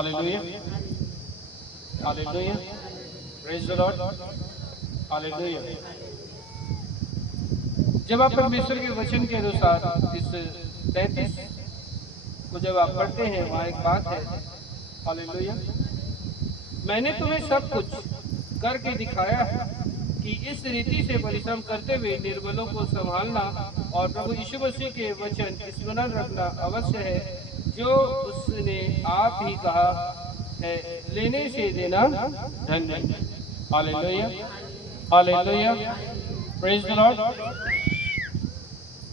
Hallelujah, hallelujah, praise the lord, hallelujah. जब आप परमेश्वर के वचन के अनुसार इस 33 को जब आप पढ़ते हैं, वहाँ एक बात है, हालेलुया, मैंने तुम्हें सब कुछ करके दिखाया है कि इस रीति से परिश्रम करते हुए निर्बलों को संभालना और प्रभु यीशु मसीह के वचन स्मरण रखना अवश्य है, जो उसने आप ही कहा है, लेने से देना धन्य है। Hallelujah, hallelujah, praise the Lord.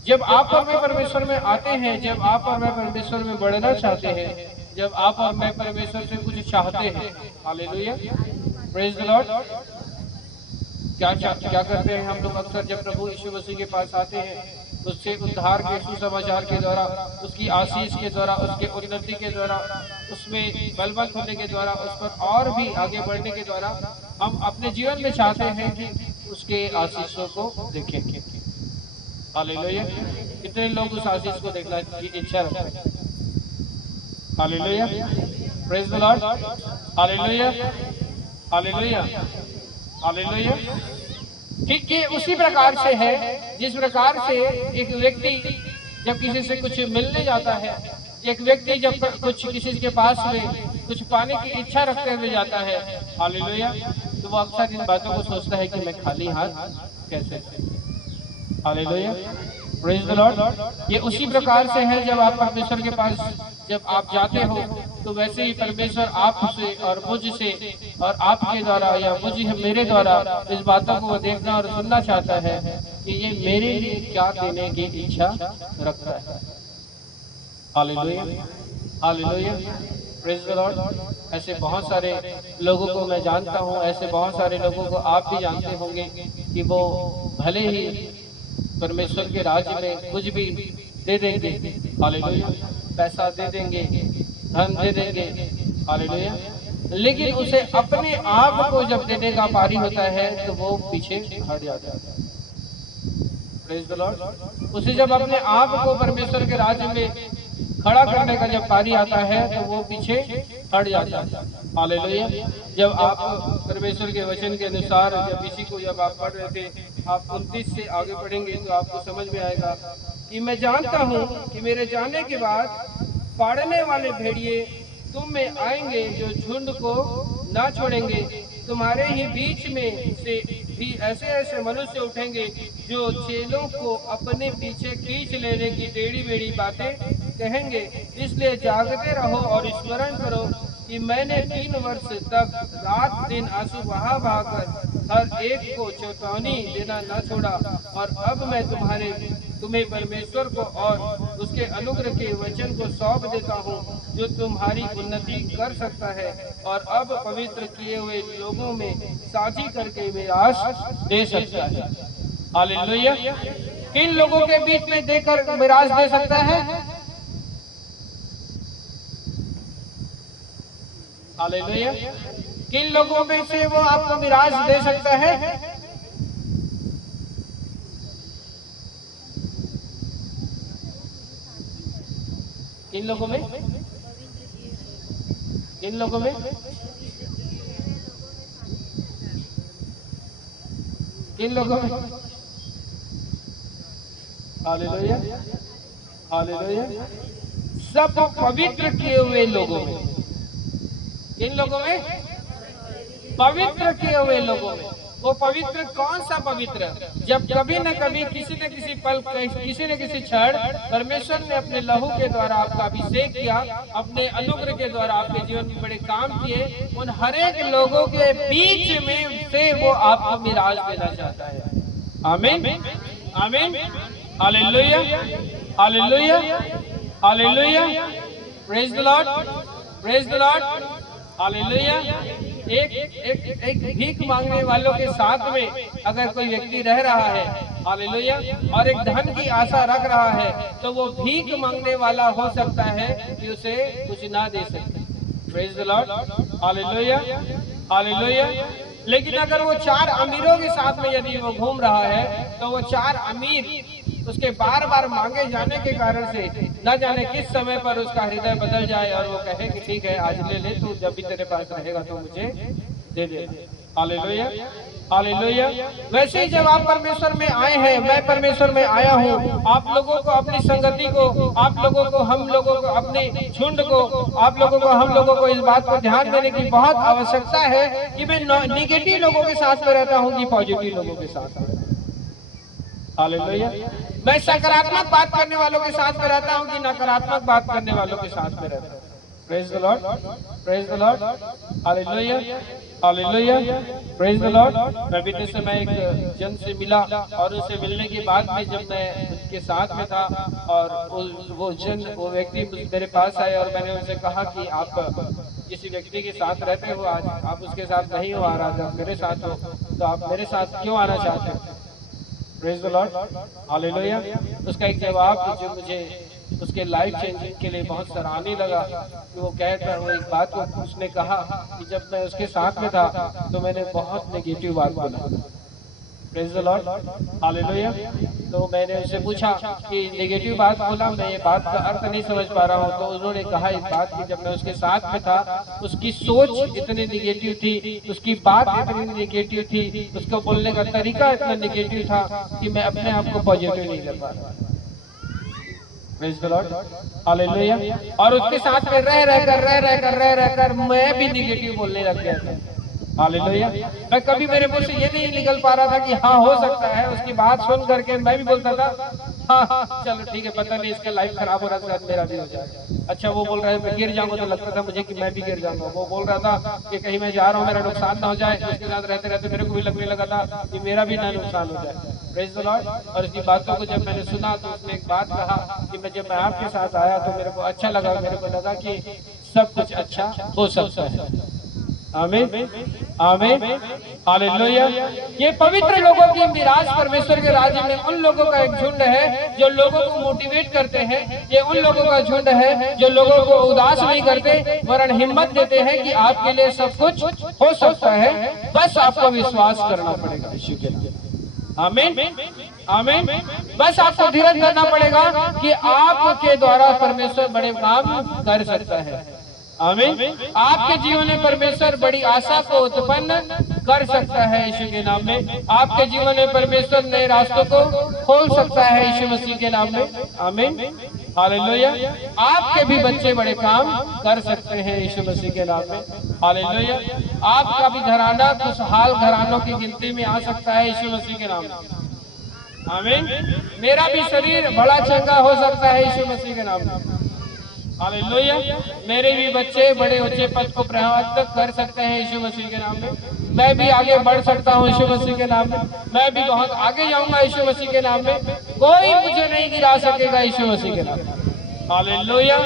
जब आप और मैं परमेश्वर में आते हैं, जब आप और मैं परमेश्वर में बढ़ना चाहते हैं, जब आप और मैं परमेश्वर से कुछ चाहते हैं, हालेलुया, प्रेज द लॉर्ड, क्या करते हैं हम लोग अक्सर जब प्रभु यीशु मसीह के पास आते हैं, उससे उद्धार के सुसमाचार के द्वारा, उसकी आशीष के द्वारा, उसके उन्नति के द्वारा, उसमें बलवंत होने के द्वारा, उस पर और भी आगे बढ़ने के द्वारा हम अपने जीवन में चाहते हैं कि उसके आशीषों को देखें। हालेलुया, कितने लोग उस आशीष को देखने की इच्छा रखते हैं? Hallelujah, praise the lord, hallelujah, hallelujah, hallelujah. ठीक ये उसी प्रकार से है जिस प्रकार से एक व्यक्ति जब किसी से कुछ मिलने जाता है, एक व्यक्ति जब कुछ किसी के पास में कुछ पाने की इच्छा रखते हुए जाता है, हालेलुया, तो वो अक्सर इन बातों को सोचता है कि मैं खाली हाथ कैसे, हालेलुया, प्रेज द लॉर्ड। ये उसी प्रकार से है जब आप परमेश्वर के पास जब आप जाते हो, तो वैसे ही परमेश्वर आपसे और मुझसे और आपके द्वारा या मुझे मेरे द्वारा इस बातों को देखना और सुनना चाहता है कि ये मेरे लिए क्या देने की इच्छा रखता है। Hallelujah, hallelujah, praise the Lord. ऐसे बहुत सारे लोगों को मैं जानता हूँ, ऐसे बहुत सारे लोगों को आप भी जानते होंगे कि वो भले ही परमेश्वर के राज्य में कुछ भी दे देंगे, हालेलुया, पैसा दे देंगे, धन दे देंगे, हालेलुया, लेकिन उसे अपने आप को जब देने का पारी होता है तो वो पीछे हट जाता है। Praise the Lord. उसे जब अपने आप को परमेश्वर के राज्य में खड़ा करने का जब पारी आता है तो वो पीछे हट जाता है। हालेलुया। जब आप परमेश्वर के वचन के अनुसार जब इसी को जब आप पढ़ रहे थे, आप 29 से आगे पढ़ेंगे तो आपको समझ में आएगा कि मैं जानता हूँ कि मेरे जाने के बाद फाड़ने वाले भेड़िए तुम में आएंगे, जो झुंड को ना छोड़ेंगे। तुम्हारे ही बीच में से भी ऐसे ऐसे मनुष्य उठेंगे जो चेलों को अपने पीछे खींच लेने की टेढ़ी मेढ़ी बातें कहेंगे। इसलिए जागते रहो और स्मरण करो कि मैंने 3 वर्ष तक रात दिन आंसू बहा बहाकर हर एक को चेतावनी देना न छोड़ा, और अब मैं तुम्हें परमेश्वर को और उसके अनुग्रह के वचन को सौंप देता हूँ, जो तुम्हारी उन्नति कर सकता है और अब पवित्र किए हुए लोगों में साझी करके मिरास दे सकता है। हालेलुया। किन लोगों के बीच में देकर मिरास दे सकता है? हालेलुया। किन लोगों में से वो आपको मिरास दे सकता है? किन लोगों में? किन लोगों में? किन लोगों में? Hallelujah, hallelujah. सब पवित्र किए हुए लोगों में। किन लोगों में? पवित्र किए हुए लोगों में। वो पवित्र कौन सा पवित्र? जब कभी न कभी किसी न किसी पल, किसी न किसी क्षण परमेश्वर ने अपने लहू के द्वारा आपका अभिषेक किया, अपने अनुग्रह के द्वारा आपके जीवन में बड़े काम किए, उन हर एक लोगों के बीच में से वो आपको मिराज देना चाहता है। आमीन, आमीन, hallelujah, hallelujah, hallelujah, praise the Lord, praise the lord, hallelujah. एक भीख मांगने वालों के साथ में अगर कोई व्यक्ति रह रहा है, हालेलुया, और एक धन की आशा रख रहा है, तो वो भीख मांगने वाला हो सकता है कि उसे कुछ ना दे सके। Praise the lord, hallelujah, hallelujah. लेकिन अगर वो 4 अमीरों के साथ में यदि वो घूम रहा है, तो वो 4 अमीर उसके बार बार मांगे जाने के कारण से न जाने किस समय पर उसका हृदय बदल जाए और वो कहे कि ठीक है आज ले ले, तू जब भी तेरे पास रहेगा तो मुझे दे दे। Hallelujah, hallelujah. वैसे ही जब आप परमेश्वर में आए हैं, मैं परमेश्वर में आया हूँ, आप लोगों को अपनी संगति को, आप लोगों को, हम लोगों को, अपने झुंड को, आप लोगों को, हम लोगों को इस बात पर ध्यान देने की बहुत आवश्यकता है कि मैं निगेटिव लोगों के साथ में रहता हूँ कि पॉजिटिव लोगों के साथ में। हालेलुया। मैं सकारात्मक बात करने वालों के साथ में रहता हूँ कि नकारात्मक बात करने वालों के साथ में रहता हूँ। Praise the Lord, praise the lord, hallelujah, hallelujah, praise the Lord. मैं बीते समय एक जन से मिला और उससे मिलने के बाद में जब मैं उनके साथ में था और वो व्यक्ति मेरे पास आए और मैंने उनसे कहा कि आप किसी व्यक्ति के साथ रहते हो, आज आप उसके साथ नहीं हो, आ रहा आप मेरे साथ हो, तो आप मेरे साथ क्यों आना चाहते हो? Praise the lord, hallelujah. उसका एक जवाब जो मुझे उसके लाइफ चेंजिंग के लिए बहुत सराहनीय लगा कि वो कहता, वो एक बात को उसने कहा कि जब मैं उसके साथ में था तो मैंने बहुत नेगेटिव बात बोला। Praise the lord, hallelujah. तो मैंने उससे पूछा कि नेगेटिव बात बोला, मैं ये बात का अर्थ नहीं समझ पा रहा हूँ। तो उन्होंने कहा इस बात की, जब मैं उसके साथ में था उसकी सोच इतनी नेगेटिव थी, उसकी बात इतनी नेगेटिव थी, उसका बोलने का तरीका इतना नेगेटिव था कि मैं अपने आप को पॉजिटिव नहीं कर पा रहा। Praise the lord, hallelujah. और उसके साथ में रह रहकर मैं भी नेगेटिव बोलने लग गया था। हालेलुया। मैं कभी मेरे मुंह से ये नहीं निकल पा रहा था कि हाँ हो सकता है। उसकी बात सुन करके मैं भी बोलता था हाँ चलो ठीक है, पता नहीं इसका लाइफ खराब हो रहा था, मेरा भी हो जाए। अच्छा वो बोल रहा है मैं गिर जाऊंगा, तो लगता था मुझे कि मैं भी गिर जाऊंगा। वो बोल रहा था कि कहीं मैं जा रहा हूँ मेरा नुकसान ना हो जाए, उसके साथ रहते रहते मेरे को भी लगने लगा था कि मेरा भी ना नुकसान हो जाए। Praise the Lord. और इसकी बातों को जब मैंने सुना तो उसने एक बात कहा कि जब मैं आपके साथ आया तो मेरे को अच्छा लगा, मेरे को लगा कि सब कुछ अच्छा हो सकता है। आमीन, आमीन, हालेलुया। ये पवित्र लोगों की मिराज परमेश्वर के राज्य में उन लोगों का एक झुंड है जो लोगों को मोटिवेट करते हैं। ये उन लोगों का झुंड है जो लोगों को उदास नहीं करते, वरन हिम्मत देते हैं कि आपके लिए सब कुछ हो सकता है, बस आपको विश्वास करना पड़ेगा। यीशु के नाम, आमीन, आमीन। बस आपको धीरज करना पड़ेगा कि आपके द्वारा परमेश्वर बड़े काम कर सकता है। आमीन। आपके जीवन में परमेश्वर बड़ी आशा को उत्पन्न कर सकता है यीशु के नाम में। आपके जीवन में परमेश्वर नए रास्तों को खोल सकता है यीशु मसीह के नाम में। आमीन, हालेलुया। आपके भी बच्चे बड़े काम कर सकते हैं यीशु मसीह के नाम में। हालेलुया। आपका भी घराना खुशहाल घरानों की गिनती में आ सकता है यीशु मसीह के नाम में। आमीन। मेरा भी शरीर बड़ा चंगा हो सकता है यीशु मसीह के नाम में। हालेलुया। मेरे भी बच्चे बड़े ऊंचे पद को प्राप्त कर सकते हैं यीशु मसीह के नाम में। मैं भी आगे बढ़ सकता हूँ यीशु मसीह के नाम में। मैं भी बहुत आगे जाऊंगा यीशु मसीह के नाम में। कोई मुझे नहीं गिरा सकेगा यीशु मसीह के नाम में। Hallelujah,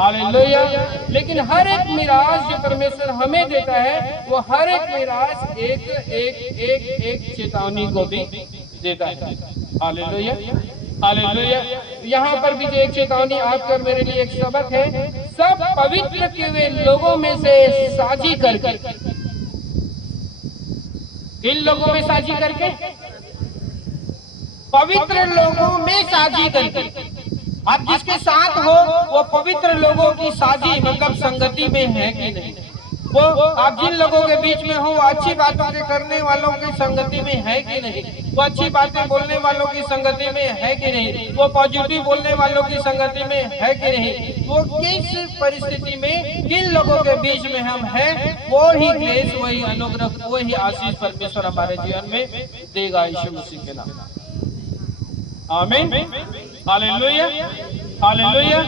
hallelujah. लेकिन हर एक मिराज जो परमेश्वर हमें देता है, वो हर एक मिराज एक एक एक एक चेतावनी को भी देता है। Hallelujah, hallelujah. यहाँ पर भी जो एक चेतावनी आपके और मेरे लिए एक सबक है, सब पवित्र किए हुए लोगों में से साझी करके, इन लोगों में साझी करके, पवित्र लोगों में साझी करके। आप जिसके साथ हो वो पवित्र लोगों की साझी मतलब संगति में है कि नहीं। वो आप जिन लोगों के बीच में हो वो अच्छी बातों के करने वालों की संगति में है कि नहीं। वो अच्छी बातें बोलने वालों की संगति में है कि नहीं। वो पॉजिटिव बोलने वालों की संगति में है कि नहीं। वो किस परिस्थिति में किन लोगों के बीच में हम हैं, वो ही ग्रेस, वही अनुग्रह, वही आशीष परमेश्वर हमारे जीवन में देगा यीशु मसीह के नाम। आमीन, हालेलुया, हालेलुया।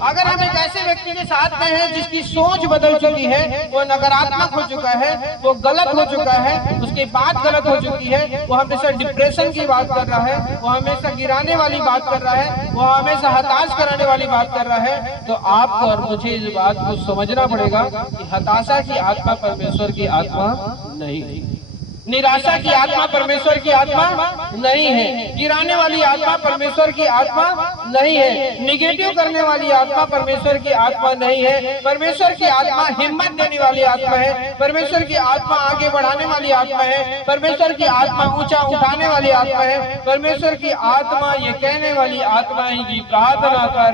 अगर हम एक ऐसे व्यक्ति के साथ में हैं जिसकी सोच बदल चुकी है, वो नकारात्मक हो चुका है, वो गलत हो चुका है, उसकी बात गलत हो चुकी है, वो हमेशा डिप्रेशन की बात कर रहा है, वो हमेशा गिराने वाली बात कर रहा है, वो हमेशा हताश कराने वाली बात कर रहा है, तो आपको और मुझे इस बात को समझना पड़ेगा कि हताशा की आत्मा परमेश्वर की आत्मा नहीं। निराशा की आत्मा परमेश्वर की आत्मा नहीं है। गिराने वाली आत्मा परमेश्वर की आत्मा नहीं है। निगेटिव करने वाली आत्मा परमेश्वर की आत्मा नहीं है। परमेश्वर की आत्मा हिम्मत देने वाली आत्मा है। परमेश्वर की आत्मा आगे बढ़ाने वाली आत्मा है। परमेश्वर की आत्मा ऊंचा उठाने वाली आत्मा है। परमेश्वर की आत्मा ये कहने वाली आत्मा है कि प्रार्थना कर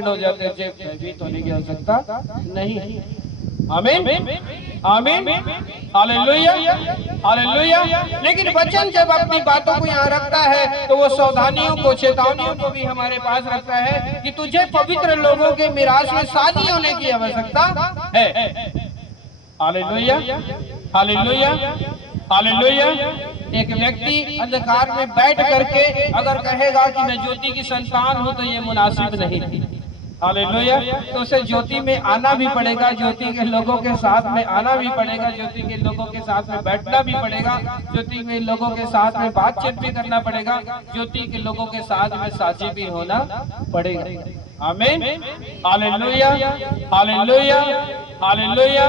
हो जाते भयभीत होने की आवश्यकता नहीं है। आमीन आमीन हालेलुया हालेलुया। लेकिन वचन जब अपनी बातों को यहाँ रखता है तो वो सावधानियों को चेतावनियों को भी हमारे पास रखता है कि तुझे पवित्र लोगों के मिराज में शादी होने की आवश्यकता है। Hallelujah hallelujah hallelujah. एक व्यक्ति अंधकार में बैठ करके अगर कहेगा कि मैं ज्योति की संतान हूं तो ये मुनासिब नहीं है। हालेलुया। तो उसे ज्योति में आना भी पड़ेगा, ज्योति के लोगों के साथ में आना भी पड़ेगा, ज्योति के लोगों के साथ में बैठना भी पड़ेगा, ज्योति के लोगों के साथ में बातचीत भी करना पड़ेगा, ज्योति के लोगों के साथ में साझी भी होना पड़ेगा। आमीन हालेलुया हालेलुया हालेलुया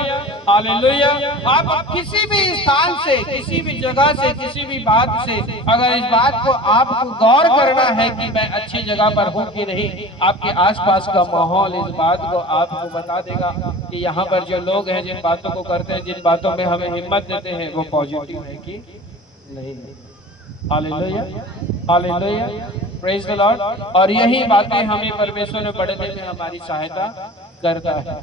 हालेलुया। आप किसी भी स्थान से, किसी भी जगह से, किसी भी बात से अगर इस बात को आपको गौर करना है कि मैं अच्छी जगह पर हूँ कि नहीं, आपके आसपास का माहौल इस बात को आपको बता देगा कि यहाँ पर जो लोग हैं जिन बातों को करते हैं, जिन बातों में हमें हिम्मत देते हैं, वो पॉजिटिव है कि नहीं। Hallelujah hallelujah praise the Lord. और यही बातें हमें परमेश्वर में बढ़ने में हमारी सहायता करता है।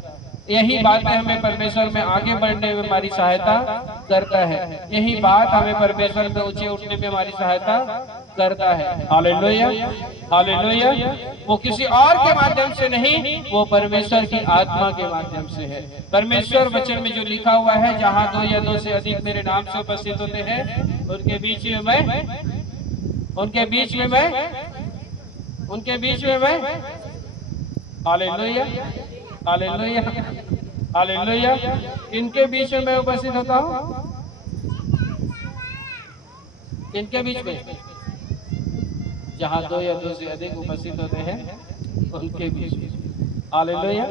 यही बातें हमें परमेश्वर में आगे बढ़ने में हमारी सहायता करता है। यही बात हमें परमेश्वर में ऊंचे उठने में हमारी सहायता करता है। Hallelujah hallelujah. वो किसी और के माध्यम से नहीं, वो परमेश्वर की आत्मा के माध्यम से है। परमेश्वर वचन में जो लिखा हुआ है, जहाँ 2 या 2 से अधिक मेरे नाम से उपस्थित होते हैं, उनके बीच में मैं, उनके बीच में मैं, उनके बीच में मैं। Hallelujah hallelujah hallelujah. इनके बीच में मैं उपस्थित होता हूँ, इनके बीच में, जहाँ 2 या 2 से अधिक उपस्थित होते हैं, उनके बीच में। हालेलुया।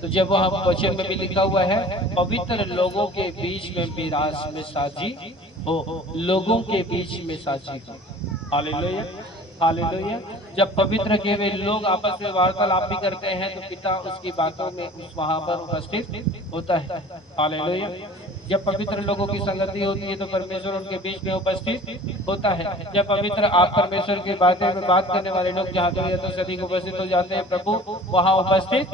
तो जब वह वचन में भी लिखा हुआ है, पवित्र लोगों के बीच में विरास में साझी हो, लोगों के बीच में साझी हो। Hallelujah hallelujah. जब पवित्र के वे लोग आपस में वार्तालाप भी करते हैं तो पिता उसकी बातों में उस वहां पर उपस्थित होता है। हालेलुया। जब पवित्र लोगों की संगति होती है तो परमेश्वर उनके बीच में उपस्थित होता है। जब पवित्र आप परमेश्वर की बातें में बात करने वाले लोग जहाँ 2 या 2 से अधिक उपस्थित हो जाते हैं, प्रभु वहाँ उपस्थित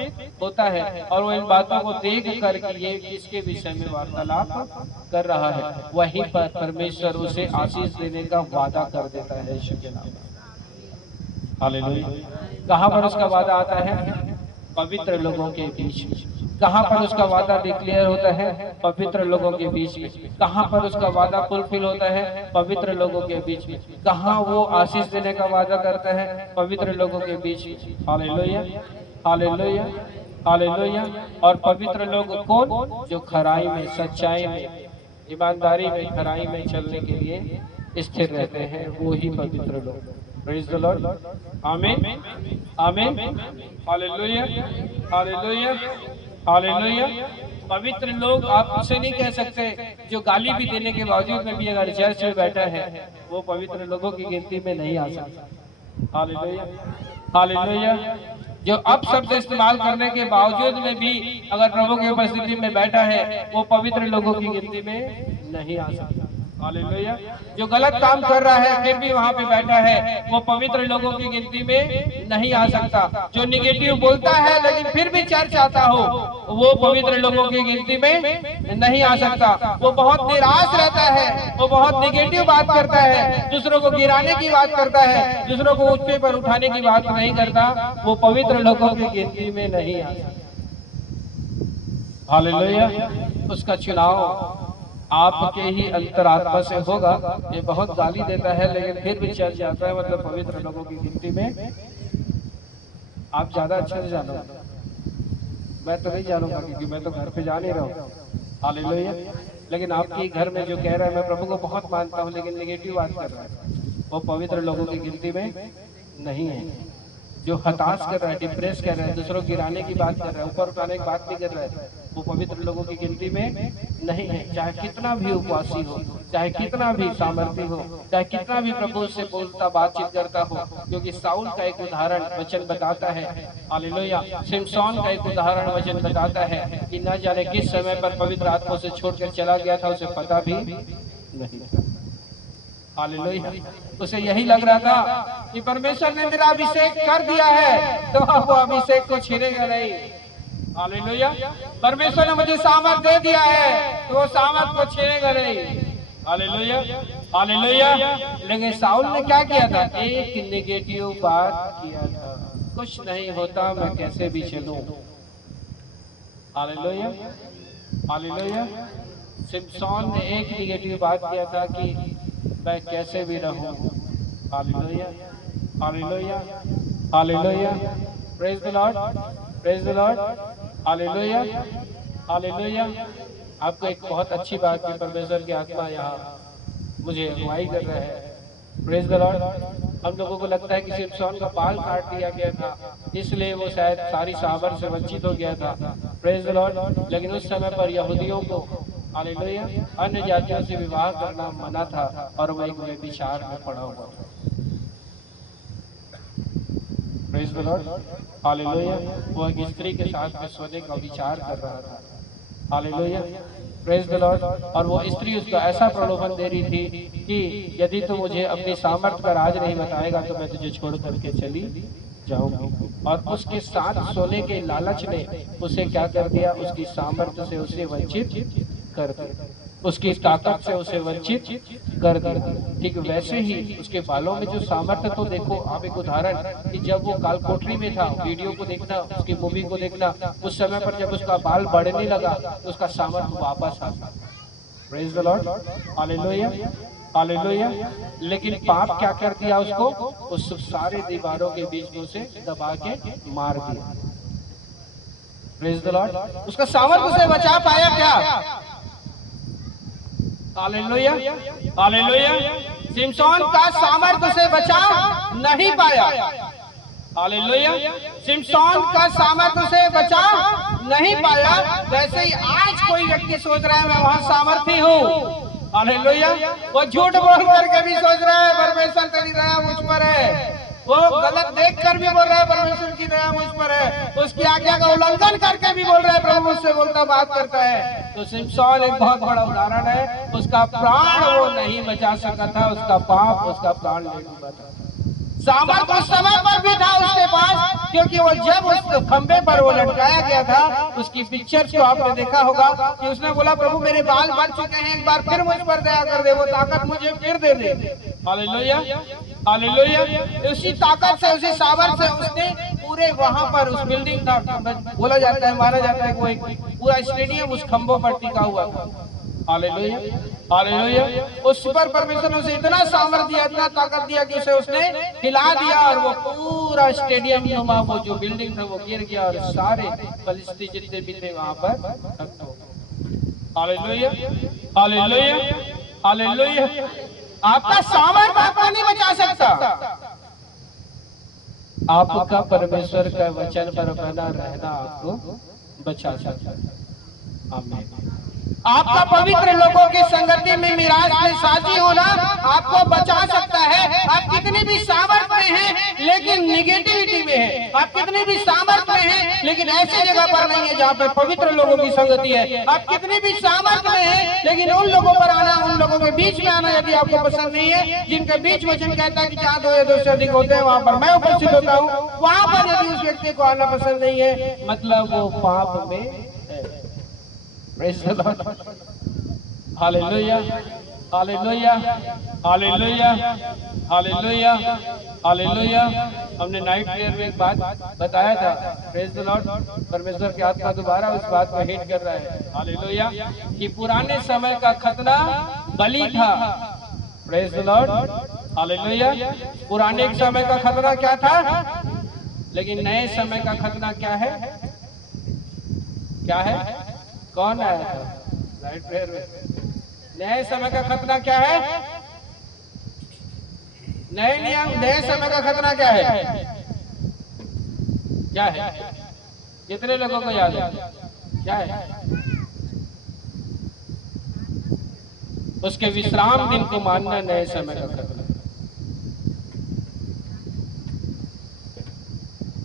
होता है और वो इन बातों को देख कर कि ये किसके विषय में वार्तालाप कर रहा है, वहीं पर परमेश्वर उसे आशीष देने का वादा कर देता है यीशु के नाम। हालेलुया। कहाँ पर उसका वादा आता है? पवित्र लोगों के बीच में। कहाँ पर उसका वादा डिक्लेयर होता है? पवित्र लोगों के बीच में। कहाँ पर उसका वादा फुलफिल होता है? पवित्र लोगों के बीच में। कहाँ वो आशीष देने का वादा करता है? पवित्र लोगों के बीच में। Hallelujah hallelujah hallelujah. और पवित्र लोग कौन? जो खराई में, सच्चाई में, ईमानदारी में, खराई में चलने के लिए स्थिर रहते हैं, वो ही पवित्र लोग। Praise the Lord. आमीन आमीन हालेलुया हालेलुया हालेलुया। पवित्र लोग आप उसे नहीं कह सकते जो गाली भी देने के बावजूद में भी अगर चर्च में बैठा है, वो पवित्र लोगों की गिनती में नहीं आ सकता। Hallelujah hallelujah. जो अपशब्द इस्तेमाल करने के बावजूद में भी अगर प्रभु की उपस्थिति में बैठा है, वो पवित्र लोगों की गिनती में नहीं आ सकता। हालेलुया। जो गलत काम कर रहा है फिर भी वहाँ पे बैठा है, वो पवित्र लोगों की गिनती में नहीं आ सकता। जो निगेटिव बोलता है लेकिन फिर भी चर्च आता हो, वो पवित्र लोगों की गिनती में नहीं आ सकता। वो बहुत निराश रहता है, वो बहुत निगेटिव बात करता है, दूसरों को गिराने की बात करता है, दूसरों को ऊंचे पर उठाने की बात नहीं करता, वो पवित्र लोगों की गिनती में नहीं आ सकता। हालेलुया। उसका चुनाव आपके ही अंतरात्मा से होगा। ये बहुत गाली देता है लेकिन फिर भी चर्च जाता है, मतलब पवित्र लोगों की गिनती में। आप ज्यादा अच्छे से जानो, मैं तो नहीं जानूंगा क्योंकि मैं तो घर पे जा नहीं रहा हूँ। हालेलुया। लेकिन आपके घर में जो कह रहा है मैं प्रभु को बहुत मानता हूँ लेकिन निगेटिव बात कर रहा है, वो पवित्र लोगों की गिनती में नहीं है। जो हताश कर रहा है, डिप्रेस कर रहा है, दूसरों गिराने की बात कर रहा है, ऊपर उठाने की बात नहीं कर रहा है, वो पवित्र लोगों की गिनती में नहीं है। चाहे कितना भी उपवासी हो, चाहे कितना भी सामर्थी हो, चाहे कितना भी प्रभु से बोलता बातचीत करता हो, क्योंकि साउल का एक उदाहरण वचन बताता है, हालेलुया, सिमसोन का एक उदाहरण वचन बताता है कि न जाने किस समय पर पवित्र आत्मा से छोड़कर चला गया था, उसे पता भी नहीं था। हालेलुया, उसे यही लग रहा था कि परमेश्वर ने मेरा अभिषेक कर दिया है तो अब वो अभिषेक को छीनेगा नहीं। हालेलुया, परमेश्वर ने मुझे सामर्थ दे दिया है तो वो सामर्थ को छीनेगा नहीं। Hallelujah, hallelujah. लेकिन साउल ने क्या किया था? एक नेगेटिव बात किया था, कुछ नहीं होता मैं कैसे भी चलूं। Hallelujah, hallelujah. सिमसोन ने एक नेगेटिव बात किया था कि मैं कैसे भी रहूं। Hallelujah, hallelujah, hallelujah. Praise the Lord, praise the lord. Hallelujah, hallelujah. आपको एक बहुत अच्छी बात की परमेश्वर की आत्मा यहाँ मुझे अगुवाई कर रहा है। Praise the Lord. हम लोगों को लगता है कि सिमसोन का बाल काट दिया गया था, इसलिए वो शायद सारी सामर्थ से वंचित हो गया था। Praise the Lord. लेकिन उस समय पर यहूदियों को, हालेलुया, अन्य जातियों से विवाह करना मना था और वह एक व्यभिचार में पड़ा हुआ था। Praise the lord, hallelujah. वो एक स्त्री के साथ में सोने का विचार कर रहा था। Hallelujah, praise the Lord. और वो स्त्री उसको ऐसा प्रलोभन दे रही थी कि यदि तू मुझे अपनी सामर्थ का राज नहीं बताएगा तो मैं तुझे छोड़ करके चली जाऊंगी। और उसके साथ सोने के लालच ने उसे क्या कर दिया? उसकी सामर्थ्य से उसे वंचित कर दिया, उसकी ताकत से उसे वंचित कर दिया। ठीक वैसे ही उसके बालों में जो सामर्थ्य, तो देखो आप एक उदाहरण कि जब वो कालकोठरी में था, वीडियो को देखना, उसकी मूवी को देखना, उस समय पर जब उसका बाल बढ़ने लगा तो उसका सामर्थ्य वापस आ गया। Praise the lord, hallelujah, hallelujah. लेकिन पाप क्या कर दिया उसको? उस सारे दीवारों के बीच में उसे दबा के मार दिया। Praise the Lord. उसका सामर्थ्य उसे बचा पाया क्या? Hallelujah, hallelujah. सिमसोन का सामर्थ्य उसे बचा नहीं पाया। हालेलुया, सिमसोन का सामर्थ्य उसे बचा नहीं पाया। वैसे ही आज कोई व्यक्ति सोच रहा है मैं वहां सामर्थ्य हूँ, हालेलुया, वो झूठ बोल करके भी सोच रहा है परमेश्वर की दया मुझ पर है, वो गलत देख कर भी बोल रहा है परमेश्वर की दया मुझ पर है, उसकी आज्ञा का उल्लंघन करके भी बोल रहा है प्रभु मुझसे बोलता बात करता है। तो सिमसोन एक बहुत बड़ा उदाहरण है। उसका प्राण वो नहीं बचा सका था, उसका पाप उसका प्राण ले डूबा था। सामर्थ उस समय पर भी था उसके पास, क्योंकि वो जब उस खंबे पर वो लटकाया गया था, उसकी पिक्चर्स को आपने देखा होगा कि उसने बोला प्रभु मेरे बाल बढ़ चुके हैं, एक बार फिर मुझ पर दया कर दे, वो ताकत मुझे फिर दे दे। Hallelujah, hallelujah. उसी ताकत से, उसी सामर्थ से उसने पूरे वहां पर उस बिल्डिंग था, बोला जाता है, माना जाता है वो एक पूरा स्टेडियम उस खंभों पर टिका हुआ था। Hallelujah, hallelujah. उस पर परमेश्वर ने उसे इतना सामर्थ दिया, इतना ताकत दिया कि उसे उसने हिला दिया और वो पूरा स्टेडियम नुमा वो जो बिल्डिंग था वो गिर गया और सारे फलिस्ती जितने भी थे वहां पर। Hallelujah, hallelujah, hallelujah. आपका सामर्थ आपको नहीं बचा सकता, आपका परमेश्वर का वचन पर बना रहना आपको बचा सकता है। आमीन। आपका पवित्र लोगों की संगति में मिराज में साझी होना आपको बचा सकता है। आप कितनी भी सामर्थ में हैं लेकिन निगेटिविटी में हैं, आप कितनी भी सामर्थ में हैं लेकिन ऐसी जगह पर नहीं है जहाँ पे पवित्र लोगों की संगति है। आप कितनी भी सामर्थ में हैं लेकिन उन लोगों पर आना, उन लोगों के बीच में आना यदि आपको पसंद नहीं है, जिनके बीच वचन कहता है कि जहाँ दो या दो से अधिक होते हैं वहाँ पर मैं उपस्थित होता हूँ, वहाँ पर यदि उस व्यक्ति को आना पसंद नहीं है, मतलब वो पाप में है। Praise the Lord. Hallelujah. Hallelujah. Hallelujah. Hallelujah. Hallelujah. हमने नाइट प्रेयर में एक बात बताया था। Praise the Lord. परमेश्वर की आत्मा दोबारा उस बात को हिट कर रहा है। हालेलुया। कि पुराने समय का खतना बलि था। Praise the Lord. हालेलुया। पुराने समय का खतना क्या था? लेकिन नए समय का खतना क्या है? क्या है? कौन आया था नाइट प्रेयर में? नए समय का खतना क्या है? नए नियम, नए समय का खतना क्या है? क्या है? कितने लोगों को याद है? क्या है? उसके विश्राम दिन को मानना नए समय का खतना।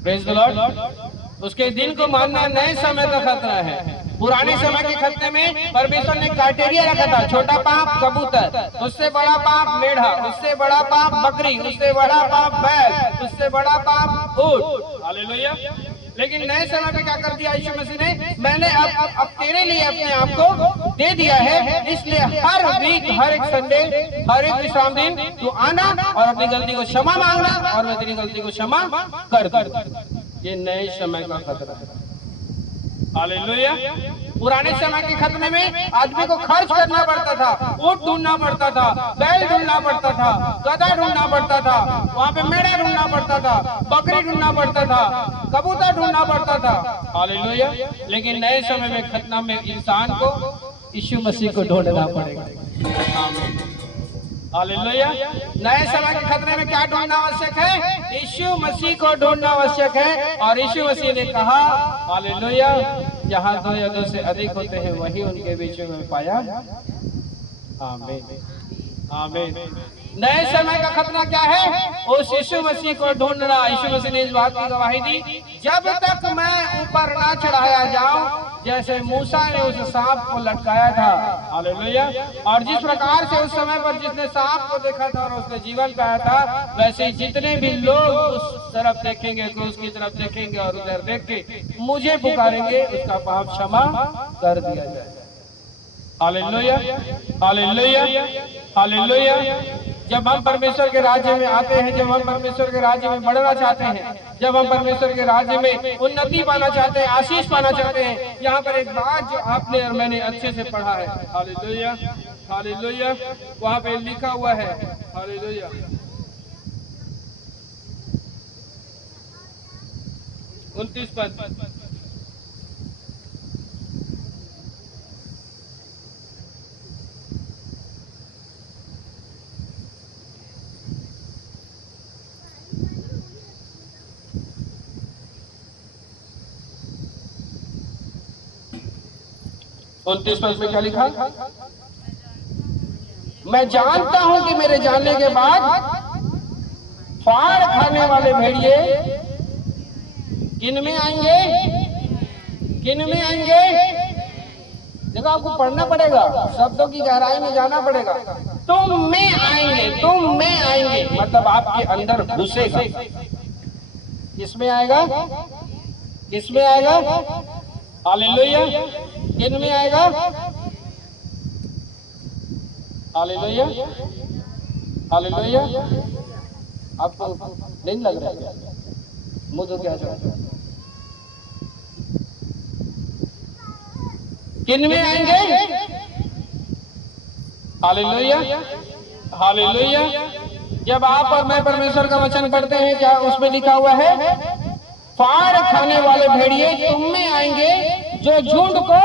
Praise the Lord. उसके दिन को मानना नए समय का खतना है। पुराने समय के खतने में परमेश्वर ने क्राइटेरिया रखा था, छोटा पाप कबूतर, उससे बड़ा पाप मेढ़ा, उससे बड़ा पाप बकरी, उससे बड़ा पाप बैल, उससे बड़ा पाप ऊंट। हालेलुया। लेकिन नए समय में क्या कर दिया यीशु मसीह ने, मैंने अब तेरे लिए अपने आप को दे दिया है, इसलिए हर वीक, हर एक संडे, हर एक विश्राम दिन तू आना और अपनी गलती को क्षमा मांगना और मैं तेरी गलती को क्षमा कर दूंगा। ये नए समय का खतना है। हालेलुया। पुराने समय के खतने में आदमी को खर्च करना पड़ता था, ऊंट ढूंढना पड़ता था, बैल ढूंढना पड़ता था, गधा ढूंढना पड़ता था, वहां पे मेढ़ा ढूंढना पड़ता था, बकरी ढूंढना पड़ता था, कबूतर ढूंढना पड़ता था। हालेलुया। लेकिन नए समय में खतना में इंसान को यीशु मसीह को ढूंढना पड़ेगा। आमीन। हालेलुया। नए समय के खतने में क्या ढूंढना आवश्यक है? यीशु मसीह को ढूंढना आवश्यक है। और यीशु मसीह ने कहा, हालेलुया, जहां दो या दो से अधिक होते हैं वही उनके बीच में पाया। आमीन। आमीन। नए समय का खतना क्या है? उस यीशु मसीह को ढूंढना। यीशु मसीह ने इस बात की गवाही दी, जब तक मैं ऊपर ना चढ़ाया जाऊं, जैसे मूसा ने उस सांप को लटकाया था। हालेलुया। और जिस प्रकार से उस समय पर जिसने सांप को देखा था और उसने जीवन पाया था, वैसे जितने भी लोग उस तरफ देखेंगे, क्रूस की तरफ देखेंगे और उधर देख के मुझे पुकारेंगे, उसका पाप क्षमा कर दिया जाएगा। हालेलुया। हालेलुया। हालेलुया। जब हम परमेश्वर के राज्य में आते हैं, जब हम परमेश्वर के राज्य में बढ़ना चाहते हैं, जब हम परमेश्वर के राज्य में उन्नति पाना चाहते हैं, आशीष पाना चाहते हैं, यहाँ पर एक बात जो आपने और मैंने अच्छे से पढ़ा है, हालेलुया, हालेलुया, वहाँ पे लिखा हुआ है, हालेलुया, 29 पद। पद में क्या लिखा? मैं जानता हूं कि मेरे जानने के बाद फाड़ खाने वाले भेड़िए किन में आएंगे? किन में आएंगे? देखो, आपको पढ़ना पड़ेगा, शब्दों की गहराई में जाना पड़ेगा। तुम में आएंगे, तुम में आएंगे मतलब आपके अंदर घुसेगा। किसमें आएगा? किसमें आएगा? हालेलुया। किन में आएगा? हालेलुया। हालेलुया। आपको नहीं लग रहा है? मुंह तो क्या चाहते हैं? किन में आएंगे? हालेलुया। हालेलुया। जब आप और मैं परमेश्वर का वचन पढ़ते हैं, क्या उसमें लिखा हुआ है? फाड़ खाने वाले भेड़िए तुम में आएंगे, जो झुंड को,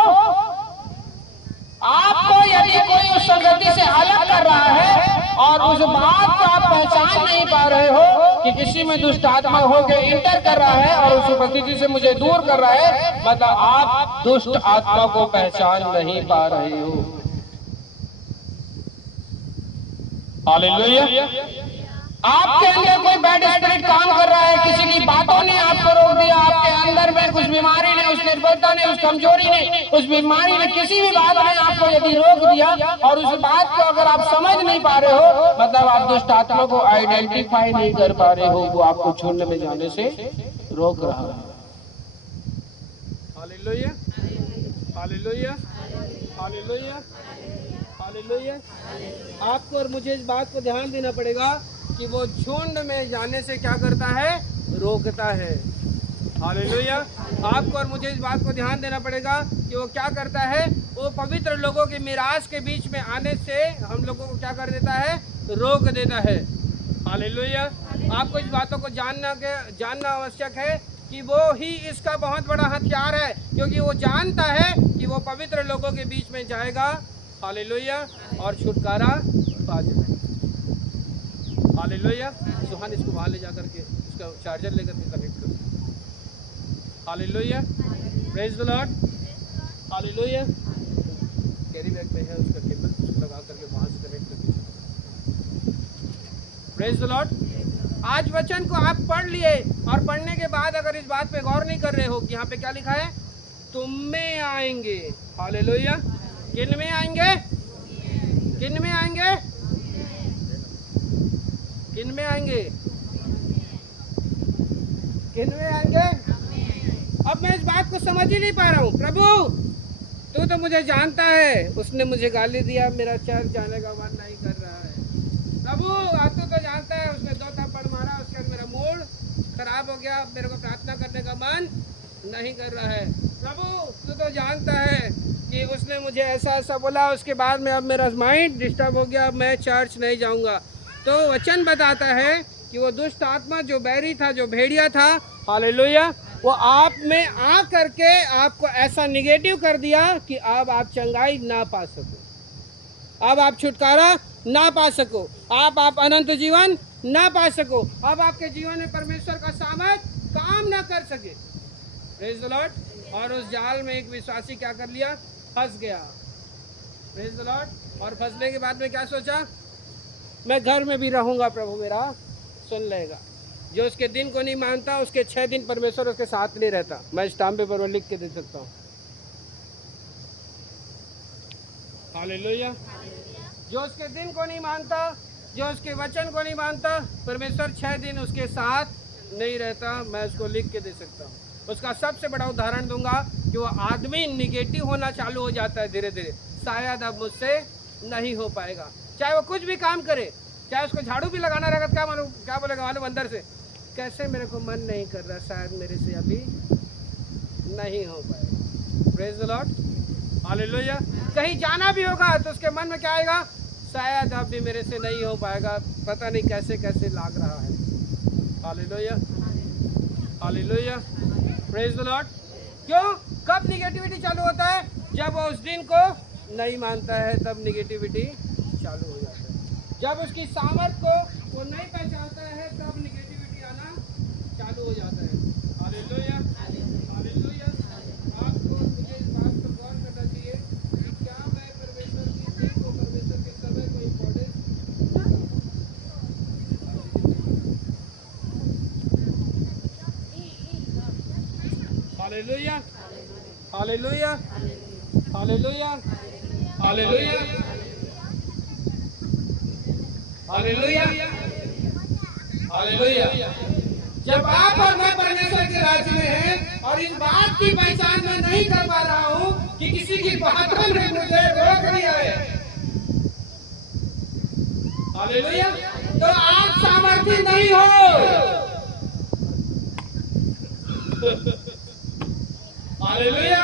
आपको यदि कोई उस संगति से अलग कर रहा है और उस बात को आप पहचान नहीं पा रहे हो कि किसी में दुष्ट आत्मा होकर इंटर कर रहा है और उस उपस्थिति से मुझे दूर कर रहा है, मतलब आप दुष्ट आत्मा को पहचान नहीं पा रहे हो। हालेलुया। आपके अंदर कोई बैड स्पिरिट काम कर रहा है, किसी की बातों ने आपको रोक दिया, आपके अंदर में कुछ बीमारी ने, उस निर्बलता ने, उस कमजोरी ने, उस बीमारी ने, किसी भी बात ने आपको यदि रोक दिया और उस बात को अगर आप समझ नहीं पा रहे हो, मतलब आप दुष्ट आत्मा को आइडेंटिफाई नहीं कर पा रहे हो, वो आपको झुंड में जाने से रोक रहा है। हालेलुया। हालेलुया। हालेलुया। हालेलुया। आपको और मुझे इस बात को ध्यान देना पड़ेगा कि वो झुंड में जाने से क्या करता है? रोकता है। हालेलुया। आपको और मुझे इस बात को ध्यान देना पड़ेगा कि वो क्या करता है? वो पवित्र लोगों की मिरास के बीच में आने से हम लोगों को क्या कर देता है? रोक देता है। हालेलुया। आपको इस बातों को जानना आवश्यक है कि वो ही इसका बहुत बड़ा हथियार है, क्योंकि वो जानता है कि वो पवित्र लोगों के बीच में जाएगा, हालेलुया, और छुटकारा पा जाएगा। हालेलुया। सुहान इसको वहाँ ले जाकर के उसका चार्जर लेकर के कनेक्ट करो। Hallelujah. Praise the lord. Hallelujah. Carry bag में है उसका केबल, उसको लगा करके वहाँ प्रेज द लॉर्ड। आज वचन को आप पढ़ लिए और पढ़ने के बाद अगर इस बात पे गौर नहीं कर रहे हो कि यहाँ पे क्या लिखा है, तुम में आएंगे। हालेलुया। किन में आएंगे? किन में आएंगे? किन में आएंगे? किन में आएंगे? अब मैं इस बात को समझ ही नहीं पा रहा हूँ। प्रभु तू तो मुझे जानता है, उसने मुझे गाली दिया, मेरा चर्च जाने का मन नहीं कर रहा है। प्रभु तू तो जानता है, उसने 2 थप्पड़ मारा, उसके बाद मेरा मूड खराब हो गया, मेरे को प्रार्थना करने का मन नहीं कर रहा है। प्रभु तू तो जानता है कि उसने मुझे ऐसा ऐसा बोला, उसके बाद में अब मेरा माइंड डिस्टर्ब हो गया, मैं चर्च नहीं जाऊंगा। तो वचन बताता है कि वो दुष्ट आत्मा जो बैरी था, जो भेड़िया था, हालेलुया, वो आप में आ करके आपको ऐसा निगेटिव कर दिया कि अब आप चंगाई ना पा सको, अब आप छुटकारा ना पा सको, आप अनंत जीवन ना पा सको, अब आपके जीवन में परमेश्वर का सामर्थ काम ना कर सके। Praise the Lord. और उस जाल में एक विश्वासी क्या कर लिया? फंस गया। Praise the Lord. और फंसने के बाद में क्या सोचा? मैं घर में भी रहूंगा, प्रभु मेरा सुन लेगा। जो उसके दिन को नहीं मानता, उसके 6 दिन परमेश्वर उसके साथ नहीं रहता। मैं स्टाम्प पेपर में लिख के दे सकता हूँ। हालेलुया। जो उसके दिन को नहीं मानता, जो उसके वचन को नहीं मानता, परमेश्वर 6 दिन उसके साथ नहीं रहता। मैं उसको लिख के दे सकता हूँ। उसका सबसे बड़ा उदाहरण दूंगा कि वो आदमी निगेटिव होना चालू हो जाता है धीरे धीरे। शायद अब मुझसे नहीं हो पाएगा। चाहे वो कुछ भी काम करे, चाहे उसको झाड़ू भी लगाना रहेगा, क्या बोलेगा मालूम अंदर से? कैसे मेरे को मन नहीं कर रहा, शायद मेरे से अभी नहीं हो पाएगा। Praise the lord. हालेलुया। कहीं जाना भी होगा तो उसके मन में क्या आएगा? शायद अब भी मेरे से नहीं हो पाएगा, पता नहीं कैसे कैसे लाग रहा है। Hallelujah. Hallelujah. Praise the Lord. क्यों? कब निगेटिविटी चालू होता है? जब वो उस दिन को नहीं मानता है, तब निगेटिविटी चालू हो जाता है। जब उसकी सामर्थ को वो नहीं पहचानता है, तब निगेटिविटी आना चालू हो जाता है। हालेलुया। हालेलुया। आपको मुझे इस बात पर गौर करना चाहिए कि क्या मैं परमेश्वर की देख को, परमेश्वर के समय को importance. Hallelujah. Hallelujah. Hallelujah. Hallelujah. Hallelujah. Hallelujah. जब आप और मैं परमेश्वर के राज्य में हैं और इस बात की पहचान मैं नहीं कर पा रहा हूं कि किसी की बात ने मुझे रोक दिया है, हालेलुया, तो आप सामर्थ्य नहीं हो। हालेलुया।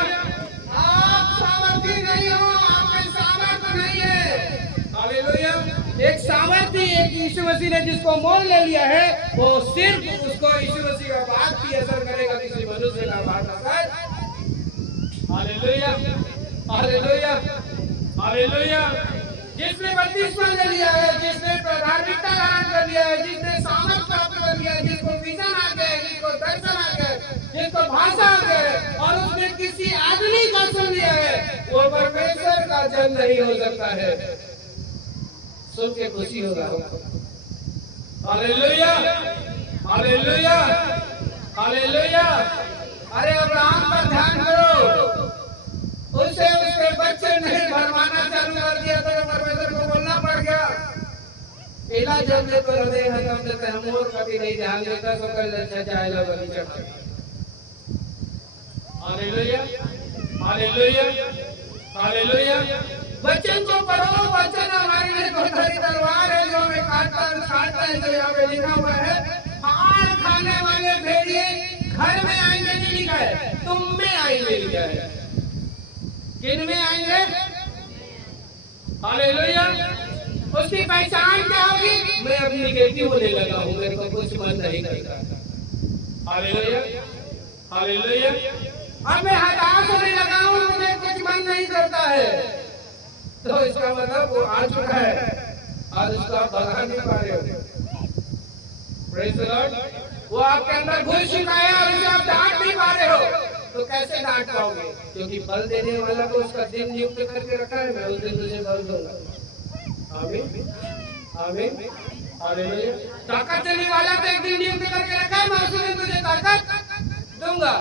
आप सामर्थ्य नहीं हो, आप में सामर्थ्य नहीं है। हालेलुया। एक सामर्थ्य एक यीशु मसीह ने जिसको मोल ले लिया है, वो सिर्फ उसको यीशु मसीह का बात की असर करेगा, किसी मनुष्य का बात असर। हालेलुया। हालेलुया। हालेलुया। जिसने बपतिस्मा ले लिया है, जिसने धार्मिकता धारण कर लिया है, जिसने सामर्थ प्राप्त कर लिया है, जिसको विजन आ गया, जिसको दर्शन आ गया, जिसको भाषा आ गया और उसने किसी आदमी का सुन लिया है, वो परमेश्वर का जन नहीं हो सकता है। सुन के खुशी होगा। हालेलुया। हालेलुया। हालेलुया। अरे अब्राहम पर ध्यान करो, उसे उसके बच्चे नहीं भरमाना चालू कर दिया तो परमेश्वर को बोलना पड़ गया, इला जब दे तो हृदय हतम देते हम और कभी नहीं ध्यान देता, सो कर अच्छा जाएगा बलि चढ़ा। हालेलुया। हालेलुया। हालेलुया। वचन को पढ़ो, वचन हमारे लिए बहुत बड़ी तलवार है जो हमें काटता है, जो यहाँ पे लिखा हुआ है, हार खाने वाले भेड़िए घर में आएंगे नहीं लिखा है, तुम में आएंगे लिखा है। किन में आएंगे? हालेलुया। उसकी पहचान क्या होगी? मैं अब निगेटिव होने लगा हूँ, मेरे को कुछ मन नहीं करता। हालेलुया। हालेलुया। अब मैं हताश होने लगा हूँ, मुझे कुछ मन नहीं करता है, तो इसका मतलब वो आ चुका है, आज उसको आप भगा नहीं पा रहे हो। Praise the Lord. वो आपके अंदर घुस चुका है और उसे आप डांट नहीं पा रहे हो, तो कैसे डांट पाओगे? क्योंकि बल देने वाला को उसका दिन नियुक्त करके रखा है, मैं उस दिन तुझे बल दूंगा। आमीन। आमीन, हालेलुया। ताकत देने वाला तो एक दिन नियुक्त करके रखा है, मैं उस दिन तुझे ताकत दूंगा।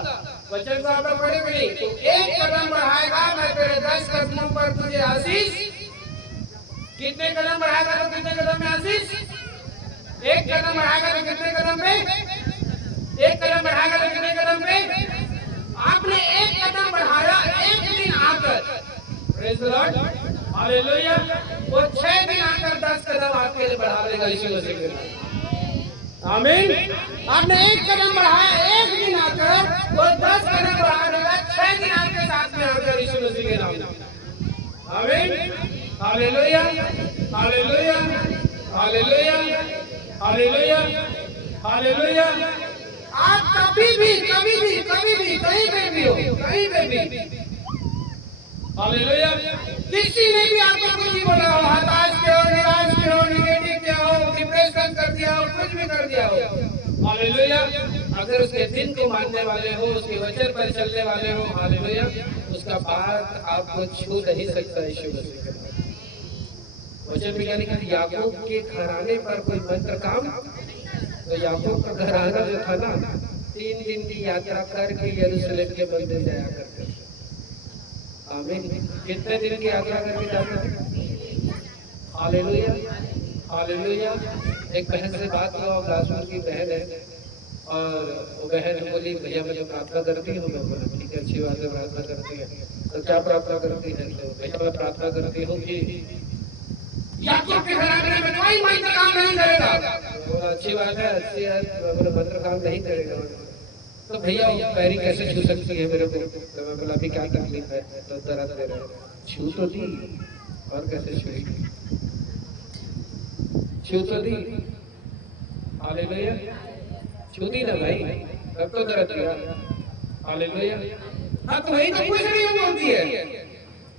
वचन को आप लोग पढ़े कि नहीं? तो एक कदम बढ़ाएगा मैं तेरे 10 कदमों पर तुझे आशीष। कितने कदम बढ़ाएगा तो कितने कदम में आशीष? एक कदम बढ़ाएगा तो कितने कदम पे? एक कदम बढ़ाएगा तो कितने कदम पे? आपने एक कदम बढ़ाया, एक दिन आकर, प्रेज़ द लॉर्ड, हालेलुया, वो 6 दिन आकर 10 कदम आपके लिए बढ़ा देगा यीशु मसीह के नाम। आमीन। आपने एक कदम बढ़ाया, एक दिन आकर वो 10 कदम बढ़ा देगा 6 दिन आपके साथ में आकर यीशु मसीह के नाम। आमीन, hallelujah, hallelujah, hallelujah, hallelujah, hallelujah. आप कभी भी कहीं पे भी हो, कहीं पे भी, हालेलुया, किसी ने भी आपको कुछ नहीं बोला हो, हताश के हो, निराश के हो, निगेटिव क्या हो, डिप्रेशन कर दिया हो, कुछ भी कर दिया हो, हालेलुया, अगर उसके दिन को मानने वाले हो, उसके वचन पर चलने वाले हो, हालेलुया, उसका बात आपको छू नहीं सकता यीशु मसीह के नाम। वचन में क्या लिखा है? याकूब के घराने पर कोई मंत्र काम, तो याकूब का घराना जो था ना, 3 दिन की यात्रा करके यरूशलेम के मंदिर जाया करते थे। आमीन। कितने दिन की यात्रा करके जाते थे? Hallelujah, hallelujah. एक बहन से बात हुआ, ग्लासपुर की बहन है, और वो बहन बोली भैया मैं तो प्रार्थना करती हूँ। मैं बोला ठीक है, अच्छी बात है, प्रार्थना करती है। तो क्या प्रार्थना करती है? तो भैया मैं प्रार्थना करती हूँ कि याकूब के घराने में कोई मंत्र काम नहीं करेगा। बोला अच्छी बात है, अच्छी है, मंत्र काम नहीं करेगा। तो भैया पैरी कैसे छू सकती है मेरे को? तो मैं बोला अभी क्या तकलीफ है? तो दर्द दे रहा है। छू तो दी, और कैसे छुएगी? छू तो दी, हालेलुया, छू दी ना भाई, तब तो दर्द दिया, हालेलुया। हाँ तो वही तो कुछ नहीं बोलती है,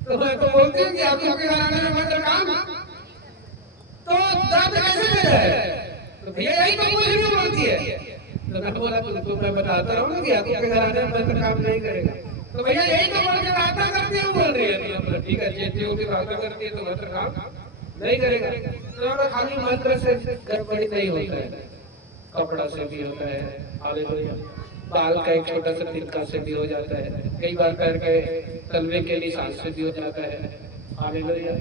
तो मैं तो बोलती हूँ कि आपके घराने में मंत्र काम, तो दर्द कैसे दे रहा है? तो भैया यही तो कुछ नहीं बोलती है। तो मैं बोला तो मैं बताता रहूँ ना कि आपके घराने में मंत्र काम नहीं करेगा। तो भैया यही तो बोल के प्रार्थना करती है, बोल रही है। तो ठीक है, जैसे होगी प्रार्थना करती है तो मंत्र काम नहीं करेगा। तो खाली मंत्र से गड़बड़ी नहीं होता है, कपड़ा से भी होता है, हालेलुया, बाल का एक छोटा सा तिनका से भी हो जाता है, कई बार पैर के तलवे के निशान से भी हो जाता है, हालेलुया,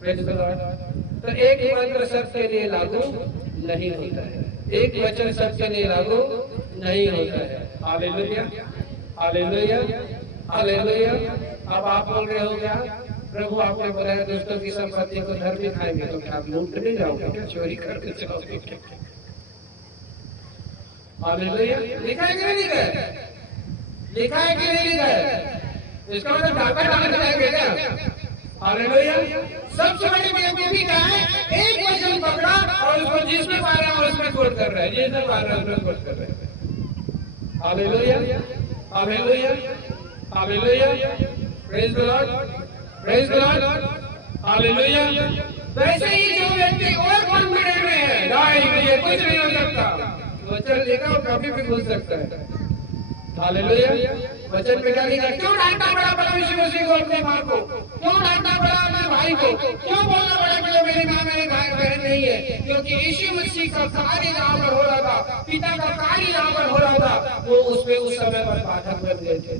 प्रेज़ द लॉर्ड। तो एक मंत्र सबके लिए लागू नहीं होता है, एक वचन सबके लिए लागू नहीं होता है, हालेलुया, हालेलुया, हालेलुया। अब आप बोल रहे हो क्या प्रभु आपने बोला है दोस्तों की संपत्ति को धर्म में खाएंगे, तो क्या आप लूट नहीं जाओगे क्या? चोरी करके जाओगे क्या? हालेलुया। लिखा है कि नहीं लिखा है? लिखा है कि नहीं लिखा है? इसका मतलब डाका डालने जाएंगे क्या? हालेलुया। सबसे बड़ी बेवकूफी क्या है? एक वचन पकड़ा और उसको जिसमें पा रहा है उसमें कोट कर रहा है, जिसमें पा रहा है उसमें कोट कर रहा है। Hallelujah, hallelujah, hallelujah, praise the Lord, praise the lord, hallelujah. वैसे ही जो व्यक्ति और कॉन्फिडेंट में है, नहीं ये कुछ नहीं हो सकता, वचन लेकर वो कभी भी भूल सकता है, हालेलुया। वचन में क्या लिखा? क्यों डांटा बड़ा प्रभु यीशु मसीह को, अपने मां को? क्यों डांटा बड़ा अपने भाई को? क्यों बोलना बड़ा कि मेरी मां मेरे भाई बहन नहीं है? क्योंकि यीशु मसीह का कार्य जहाँ पर हो रहा था, पिता का कार्य जहाँ पर हो रहा था, वो उसमें उस समय पर बाधक बन गए थे,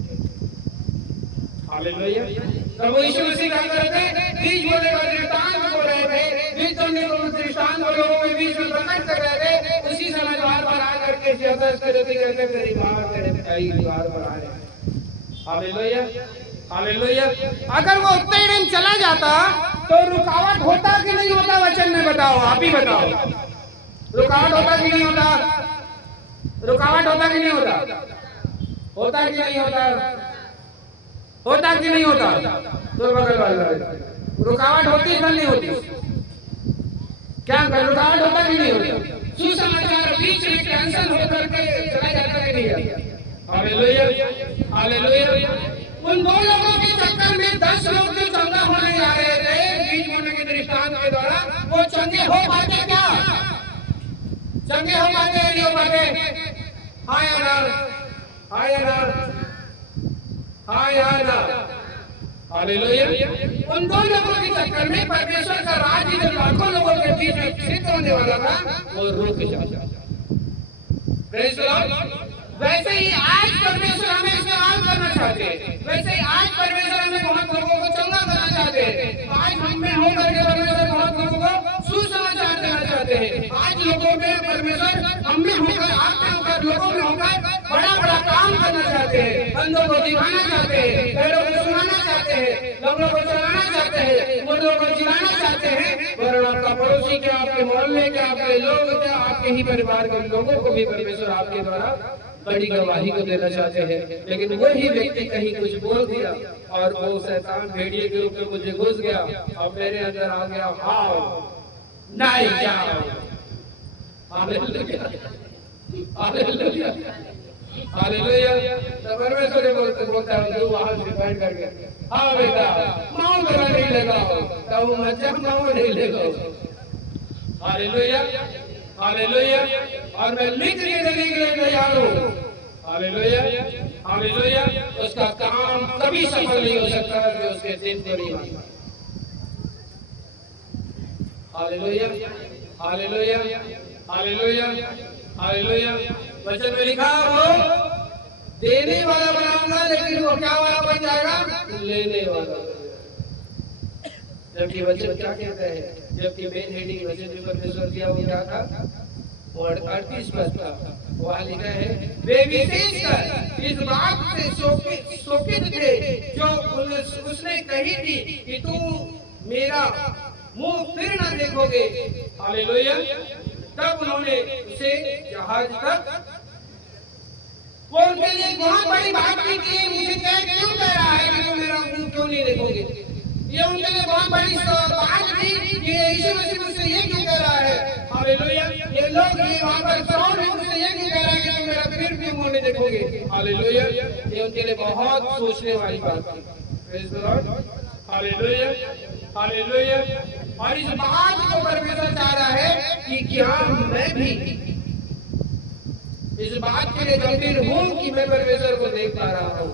हालेलुया। प्रभु यीशु मसीह क्या कर रहे थे? बीज बोले का दृष्टांत बोल रहे थे, बीज बोलने को दृष्टांत लोगों के बीच में प्रकट कर रहे थे। उसी समय द्वार पर आकर के कहते मेरी मां तेरे भाई द्वार पर आए, हालेलुया, हालेलुया। अगर वो उतने ही टाइम चला जाता तो रुकावट होता कि नहीं होता? वचन में बताओ, आप ही बताओ, रुकावट होता कि नहीं होता? रुकावट होता कि नहीं होता? होता कि नहीं होता? होता कि नहीं होता? तो बगल वाला रुकावट होती है नहीं होती? क्या रुकावट होता कि नहीं होती? सुसमाचार बीच में कैंसिल होकर के चला जाता कि नहीं? Hallelujah, hallelujah. उन 2 लोगों के चक्कर में 10 लोग जो चंगा होने जा रहे थे बीज बोने के दृष्टांत के द्वारा, वो चंगे हो पाते क्या? चंगे हो पाते नहीं हो पाते? हाँ या ना? हाँ या ना? हाँ या ना? हालेलुया। उन दो लोगों के चक्कर में परमेश्वर का राज्य जो लाखों लोगों के बीच में सिद्ध होने वाला था वो रुक जाता। Praise the Lord. वैसे ही आज परमेश्वर हमें इस्तेमाल करना चाहते हैं, वैसे ही आज परमेश्वर हमें बहुत लोगों को चंगा करना चाहते हैं। आज हम में होकर के परमेश्वर बहुत लोगों को सुसमाचार देना चाहते हैं। आज लोगों में परमेश्वर हम में होकर, आप में होकर, लोगों में होकर बड़ा बड़ा काम करना चाहते हैं। बंदों को दिखाना चाहते हैं, पैरों को सुनाना चाहते हैं, लोगों को चलाना चाहते हैं, मुर्दों को जिलाना चाहते हैं। वरना आपका पड़ोसी क्या, आपके मोहल्ले क्या, आपके लोग क्या, आपके ही परिवार के लोगों को भी परमेश्वर आपके द्वारा बड़ी गवाही को देना चाहते हैं। लेकिन वही व्यक्ति कहीं कुछ बोल दिया और वो शैतान भेड़िए के रूप में मुझे घुस गया और मेरे अंदर आ गया, हाओ नहीं जाओ। Hallelujah, hallelujah, hallelujah. तो परमेश्वर बोलता है तू वहां से बैठ करके, हाँ बेटा माऊ जरा नहीं लगाओ, तब मच्छर माऊ नहीं लगाओ। Hallelujah, hallelujah. और मैं लिख के देने के लिए तैयार हूँ। Hallelujah, hallelujah. उसका काम कभी सफल नहीं हो सकता जो उसके दिन को नहीं मानता। Hallelujah, hallelujah, hallelujah, hallelujah. वचन में लिखा हो देने वाला बनाऊंगा, लेकिन वो क्या वाला बन जाएगा? लेने वाला। जबकि वचन क्या कहता है? जबकि मेन हेडिंग वचन में परमेश्वर दिया वो क्या था? वो 38 पद था। वहाँ लिखा है वे विशेषकर इस बात से शोकित थे जो उसने कही थी कि तू मेरा मुंह फिर न देखोगे। हालेलुया। तब उन्होंने उसे जहाज तक, वो उनके लिए बहुत बड़ी बात की थी। मुझे क्यों कह रहा है कि तुम मेरा मुंह क्यों नहीं देखोगे? ये उनके लिए बहुत बड़ी बात थी कि यीशु मसीह मुझसे ये क्यों कह रहा है? हालेलुया। ये लोग ये वहाँ पर साउंड मुझसे ये क्यों कह रहा है कि तुम मेरा फिर क्यों मुंह नहीं देखोगे? हालेलुया। ये उनके लिए बहुत सोचने वाली बात थी। Praise the lord. Hallelujah, hallelujah. और इस बात को परमेश्वर चाह रहा है कि क्या मैं भी इस बात के लिए गंभीर हूँ कि मैं परमेश्वर को देख पा रहा हूँ।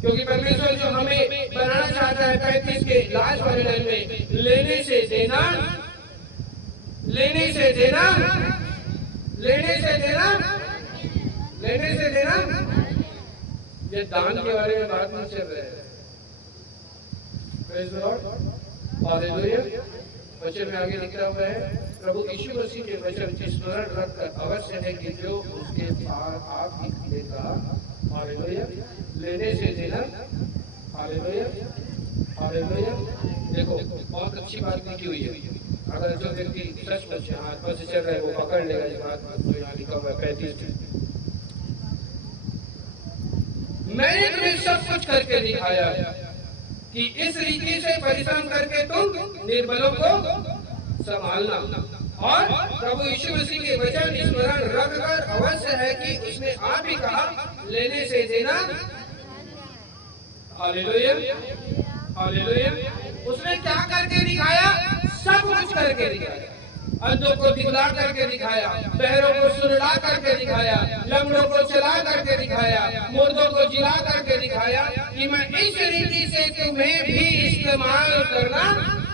क्योंकि परमेश्वर जो हमें बनाना चाहता है 35 के लास्ट वाले लाइन में, लेने से देना, लेने से देना, लेने से देना, लेने से देना। ये दान के बारे में बात नहीं चल रहा है। Praise the lord. हालेलुया। वचन में आगे लिखा हुआ है प्रभु यीशु मसीह के वचन की स्मरण रखकर अवश्य है कि जो उसके पास आप ही लेगा। हालेलुया। लेने से देना। Hallelujah, hallelujah. देखो बहुत अच्छी बात लिखी हुई है। अगर जो व्यक्ति सचमुच हाथ पर से चल रहा है वो पकड़ लेगा इस बात को। यहाँ लिखा हुआ है 35 में, मैंने तुम्हें सब कुछ करके दिखाया कि इस रीति से परिश्रम करके तुम निर्बलों को संभालना। और प्रभु यीशु मसीह के वचन स्मरण रखकर अवश्य है कि उसने आप ही कहा लेने से देना। Hallelujah, hallelujah. उसने क्या करके दिखाया? सब कुछ करके दिखाया। अंधों को दिखला करके दिखाया, बहरों को सुनला करके दिखाया, लंगड़ों को चला करके दिखाया, मुर्दों को जिला करके दिखाया कि मैं इस रीति से तुम्हें भी इस्तेमाल करना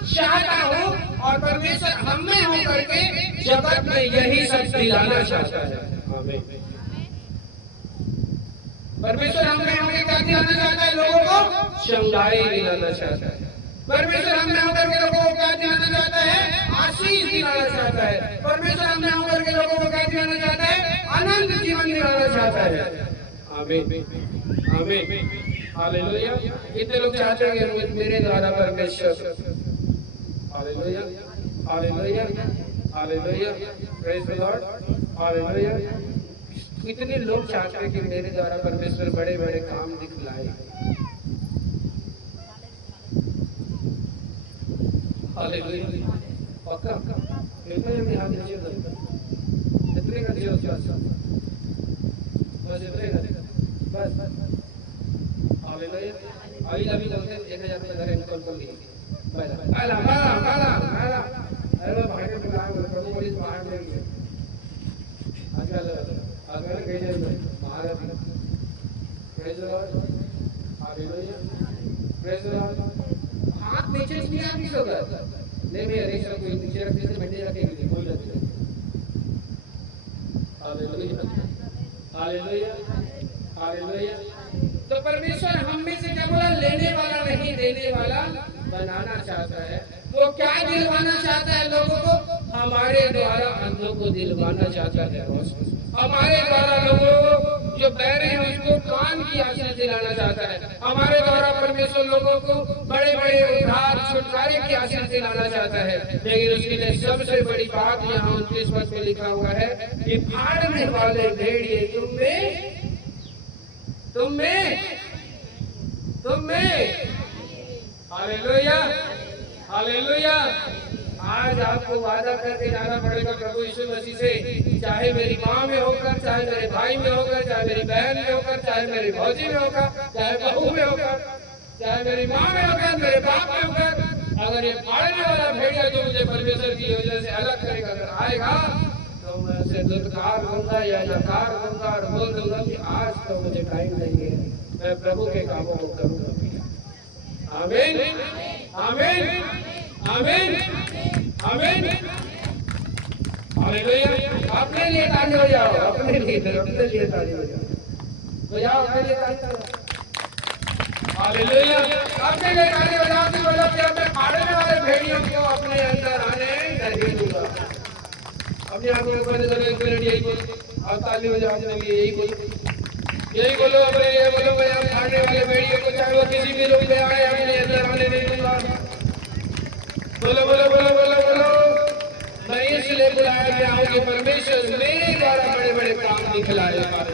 चाहता हूँ। और परमेश्वर हम में होकर के जगत में यही सब दिलाना चाहता है। आमीन। परमेश्वर हम में होकर क्या दिलाना चाहता है? लोगों को चंगाई दिलाना चाहता है। परमेश्वर हम में होकर के लोगों को क्या दिलाना चाहता है? आशीष दिलाना चाहता है। परमेश्वर हम में होकर के लोगों को क्या दिलाना चाहता है? अनंत जीवन दिलाना चाहता है। आमीन, आमीन, हालेलुया। कितने लोग चाहते हैं मेरे द्वारा परमेश्वर? Hallelujah, hallelujah, hallelujah. Praise the lord. Hallelujah. कितने लोग चाहते हैं कि मेरे द्वारा परमेश्वर बड़े बड़े काम दिखलाए? हालेलुया। पक्का कितने जल्दी हाथ नीचे करते इतने कर दिया उसके बाद बस इतने कर बस। हालेलुया। अभी अभी चलते 1000 रुपये घर इनको कर लिए पहला आला आला आला आला अरे भाई के बुला प्रभु पुलिस बाहर ले गए आजकल अगर कहीं नहीं बाहर praise the lord. Hallelujah, praise the Lord. नहीं भैया रेशा कोई नीचे रखने से बैठे जाके कोई लगता है। Hallelujah hallelujah hallelujah. तो परमेश्वर हम में से क्या बोला, लेने वाला नहीं देने वाला बनाना चाहता है। वो क्या दिलवाना चाहता है लोगों को, हमारे द्वारा अंधों को दिलवाना चाहता है, हमारे द्वारा लोगों को जो बहरे हैं उसको कान की आशीष दिलाना चाहता है, हमारे द्वारा परमेश्वर लोगों को बड़े बड़े उद्धार छुटकारे की आशीष दिलाना चाहता है। लेकिन उसके लिए सबसे बड़ी बात यहाँ 29 पद में लिखा हुआ है कि फाड़ने वाले भेड़िए तुम में हालेलुया हालेलुया। आज आपको वादा करके जाना पड़ेगा प्रभु यीशु मसीह से, चाहे मेरी माँ में होकर, चाहे मेरे भाई में होकर, चाहे मेरी बहन में होकर, चाहे मेरी भौजी में होकर, चाहे बहू में होकर, चाहे मेरी माँ में होकर, मेरे बाप में होकर, अगर ये फाड़ने वाला भेड़िया जो मुझे परमेश्वर की योजना से अलग करेगा अगर आएगा तो मैं उसे दुत्कार दूंगा या यकार दूंगा और बोल दूंगा कि आज तो मुझे टाइम नहीं है, मैं प्रभु के कामों को करूंगा। आमीन आमीन आमीन आमीन हालेलुया। अपने लिए ताली बजाओ, अपने लिए ताली बजाओ, अपने लिए ताली बजाओ। हालेलुया। अपने लिए ताली बजाओ कि बोलो कि मैं फाड़ने वाले भेड़ियों को अपने अंदर आने नहीं दूंगा। अपने आंखों को बंद करो, एक मिनट यही बोलो और ताली बजाओ के लिए यही बोलो अपने लिए बोलो, मैं फाड़ने वाले भेड़ियों को चाहे वो किसी भी रूप में आए अपने अंदर आने नहीं दूंगा। बोलो बोलो बोलो बोलो बोलो। मैं इसलिए बुलाया गया हूँ कि परमेश्वर मेरे द्वारा बड़े बड़े काम दिखलाएगा।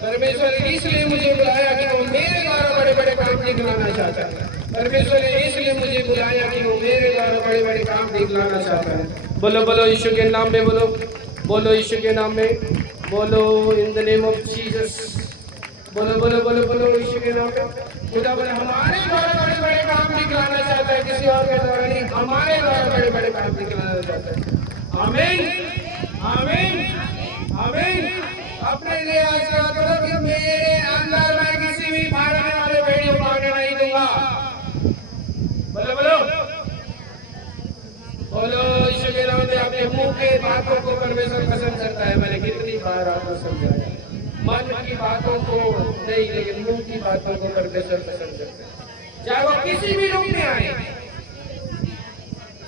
परमेश्वर इसलिए मुझे बुलाया कि वो मेरे द्वारा बड़े बड़े काम दिखलाना चाहता है। परमेश्वर ने इसलिए मुझे बुलाया कि वो मेरे द्वारा बड़े बड़े काम दिखलाना चाहता है। बोलो बोलो यीशु के नाम में बोलो, बोलो यीशु के नाम में बोलो, in the name of Jesus. बोलो बोलो बोलो बोलो यीशु के नाम में। खुदा बोले हमारे द्वारा बड़े बड़े काम दिखलाना चाहता है, किसी और के द्वारा नहीं, हमारे द्वारा बड़े बड़े काम दिखलाना चाहता है। आमीन आमीन आमीन। अपने लिए आशीर्वाद करो कि मेरे अंदर मैं किसी भी फाड़ने वाले भेड़ियों को आने नहीं दूंगा। बोलो बोलो बोलो यीशु के नाम में। अपने मुंह के बातों को परमेश्वर पसंद करता है। मैंने कितनी बार आपको समझाया, मन की बातों को नहीं लेकिन मुंह की बातों को परमेश्वर पसंद करता है, चाहे वो किसी भी रूप में आए,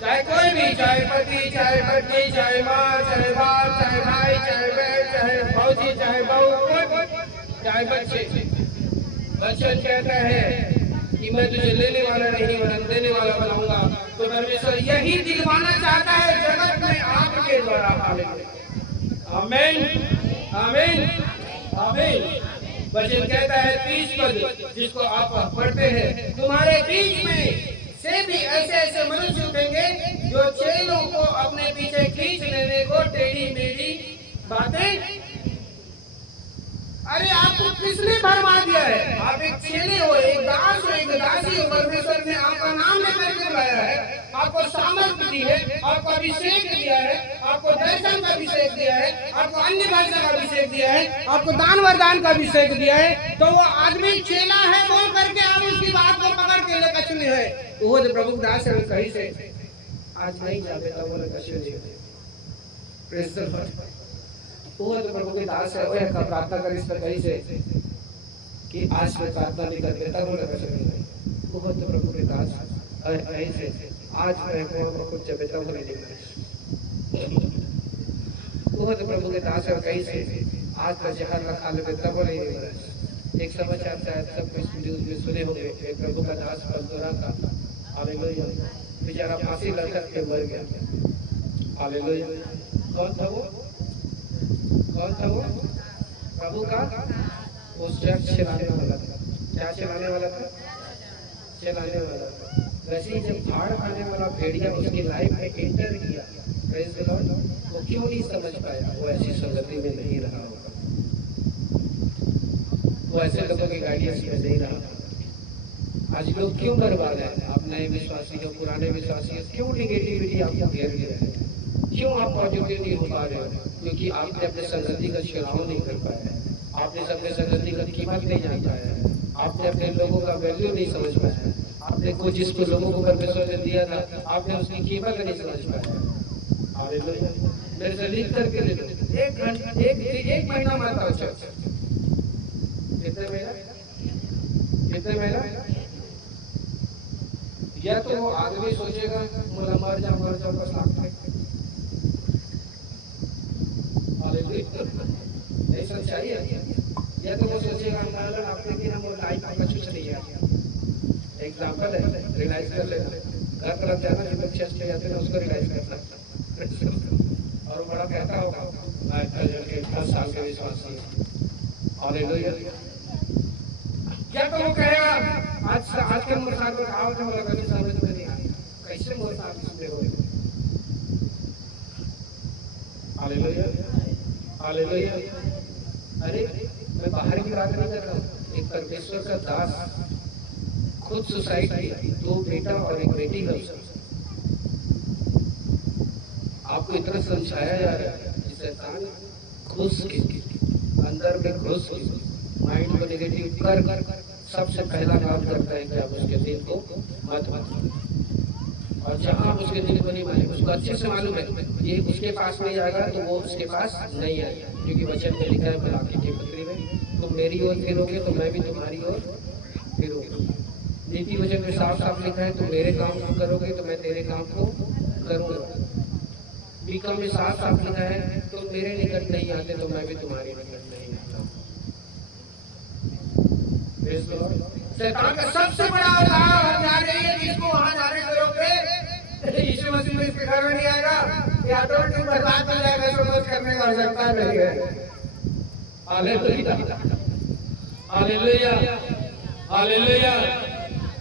चाहे कोई भी, चाहे पति, चाहे पत्नी, चाहे माँ, चाहे बाप, चाहे भाई, चाहे बहन, चाहे फौजी, चाहे बहू, चाहे बच्चे। वचन कहता है कि मैं तुझे लेने वाला नहीं वरन देने वाला बनाऊंगा। तो परमेश्वर यही दिलवाना चाहता है जगत में आपके द्वारा। आमीन आमीन आमीन। वचन कहता है 30 पद जिसको आप पढ़ते हैं, तुम्हारे बीच में से भी ऐसे ऐसे मनुष्य उठेंगे जो चेलों को अपने पीछे खींच लेने को टेढ़ी मेढ़ी बातें। अरे आपको किसने भरमा दिया है? आप एक चेले हो, एक दास हो, एक दासी हो। परमेश्वर ने आपका नाम लेकर के बुलाया है, आपको सामर्थ्य दी है, आपको अभिषेक दिया है, आपको दर्शन का अभिषेक दिया है, आपको अन्य भाषा का अभिषेक दिया है, आपको दान वरदान का अभिषेक दिया है। तो वो आदमी चेला है बोल करके आप उसकी बात को पकड़ के लेकर चले है। वो जो प्रभु दास है कहीं से आज नहीं जाते तो वो लेकर प्रेज द लॉर्ड। वो तो प्रभु के दास है, वह का प्रार्थना कर इस पर कहीं से कि आज मैं प्रार्थना नहीं कर देता वो लगा सके। वो तो प्रभु के दास है कहीं से आज मैं को कुछ जबेता वो नहीं कर। वो तो प्रभु के दास है कहीं से आज का जहर रखा ले बेटा वो नहीं कर। एक समाचार शायद सब कुछ न्यूज़ में सुने होंगे, एक प्रभु का दास मजदूरा का हालेलुया बेचारा फांसी लटक के मर गया। हालेलुया। कौन था वो? कौन था वो? प्रभु का वो चर्च चलाने वाला था। क्या चलाने वाला था? चलाने वाला था। वैसे ही जब फाड़ खाने वाला भेड़िया उसकी लाइफ में एंटर किया, प्रेज द लॉर्ड, वो क्यों नहीं समझ पाया? वो ऐसी संगति में नहीं रहा होगा, वो ऐसे लोगों की गाइडेंस में नहीं रहा। आज लोग क्यों बर्बाद है? आप नए विश्वासी हो, पुराने विश्वासी हो, क्यों निगेटिविटी आपको घेर लिया है? क्यों आप पॉजिटिव नहीं हो पा रहे हो? क्योंकि आपने अपने संगति का चुनाव नहीं कर पाया है, आपने अपने संगति का कीमत नहीं जान पाया है, आपने अपने लोगों का वैल्यू नहीं समझ पाया है, आपने देखो जिसको लोगों को परमेश्वर ने दिया था, आपने उसकी कीमत नहीं समझ पाया। हालेलुया। मेरे से लिख करके ले लो, एक महीना मत आओ चर्च। कितने महीना? या तो वो आदमी सोचेगा मुझे मर जा बस लागता है। हालेलुया। नहीं सच्चाई है। या तो वो सोचेगा अंदर आपने कि हम लाइफ का कुछ नहीं है। एग्जांपल है, रियलाइज कर लेना। घर तरफ जाना, जब तक चर्च में जाते हैं उसको रियलाइज करना। और बड़ा कहता होगा मैं 10 साल के विश्वासी हूं। हालेलुया। क्या तो वो कहेगा आज के मोर साथ में आओ तो लगा कि समझ में नहीं आया कैसे मोर साथ में हो। हालेलुया। हालेलुया। अरे मैं बाहर की बात नहीं कर रहा हूँ। एक परमेश्वर का दास खुद सुसाइड किया, 2 बेटा और 1 बेटी है। आपको इतना समझाया जा रहा है कि शैतान घुस के अंदर में घुस के माइंड को नेगेटिव कर सबसे पहला काम करता है कि आप उसके दिल को मत और जहाँ आप उसके दिल को नहीं माने, उसको अच्छे से मालूम है ये उसके पास नहीं जाएगा तो वो उसके पास नहीं आएगा, क्योंकि वचन में लिखा है मलाकी की पत्री में तुम मेरी ओर फिरोगे तो मैं भी तुम्हारी ओर फिरूंगा। नीति वचन में साफ साफ लिखा है तुम मेरे काम को करोगे तो मैं तेरे काम को करूंगा। बीकम में साफ साफ लिखा है तुम मेरे निकट नहीं आते तो मैं भी तुम्हारे निकट नहीं आता। शैतान का सबसे बड़ा औजार है जिसको वहां जाने करोगे यीशु मसीह में इसके घर में नहीं आएगा, ये ऑटोमेटिक बर्बाद हो जाएगा, समझ करने की आवश्यकता नहीं है। हालेलुया। हालेलुया। हालेलुया।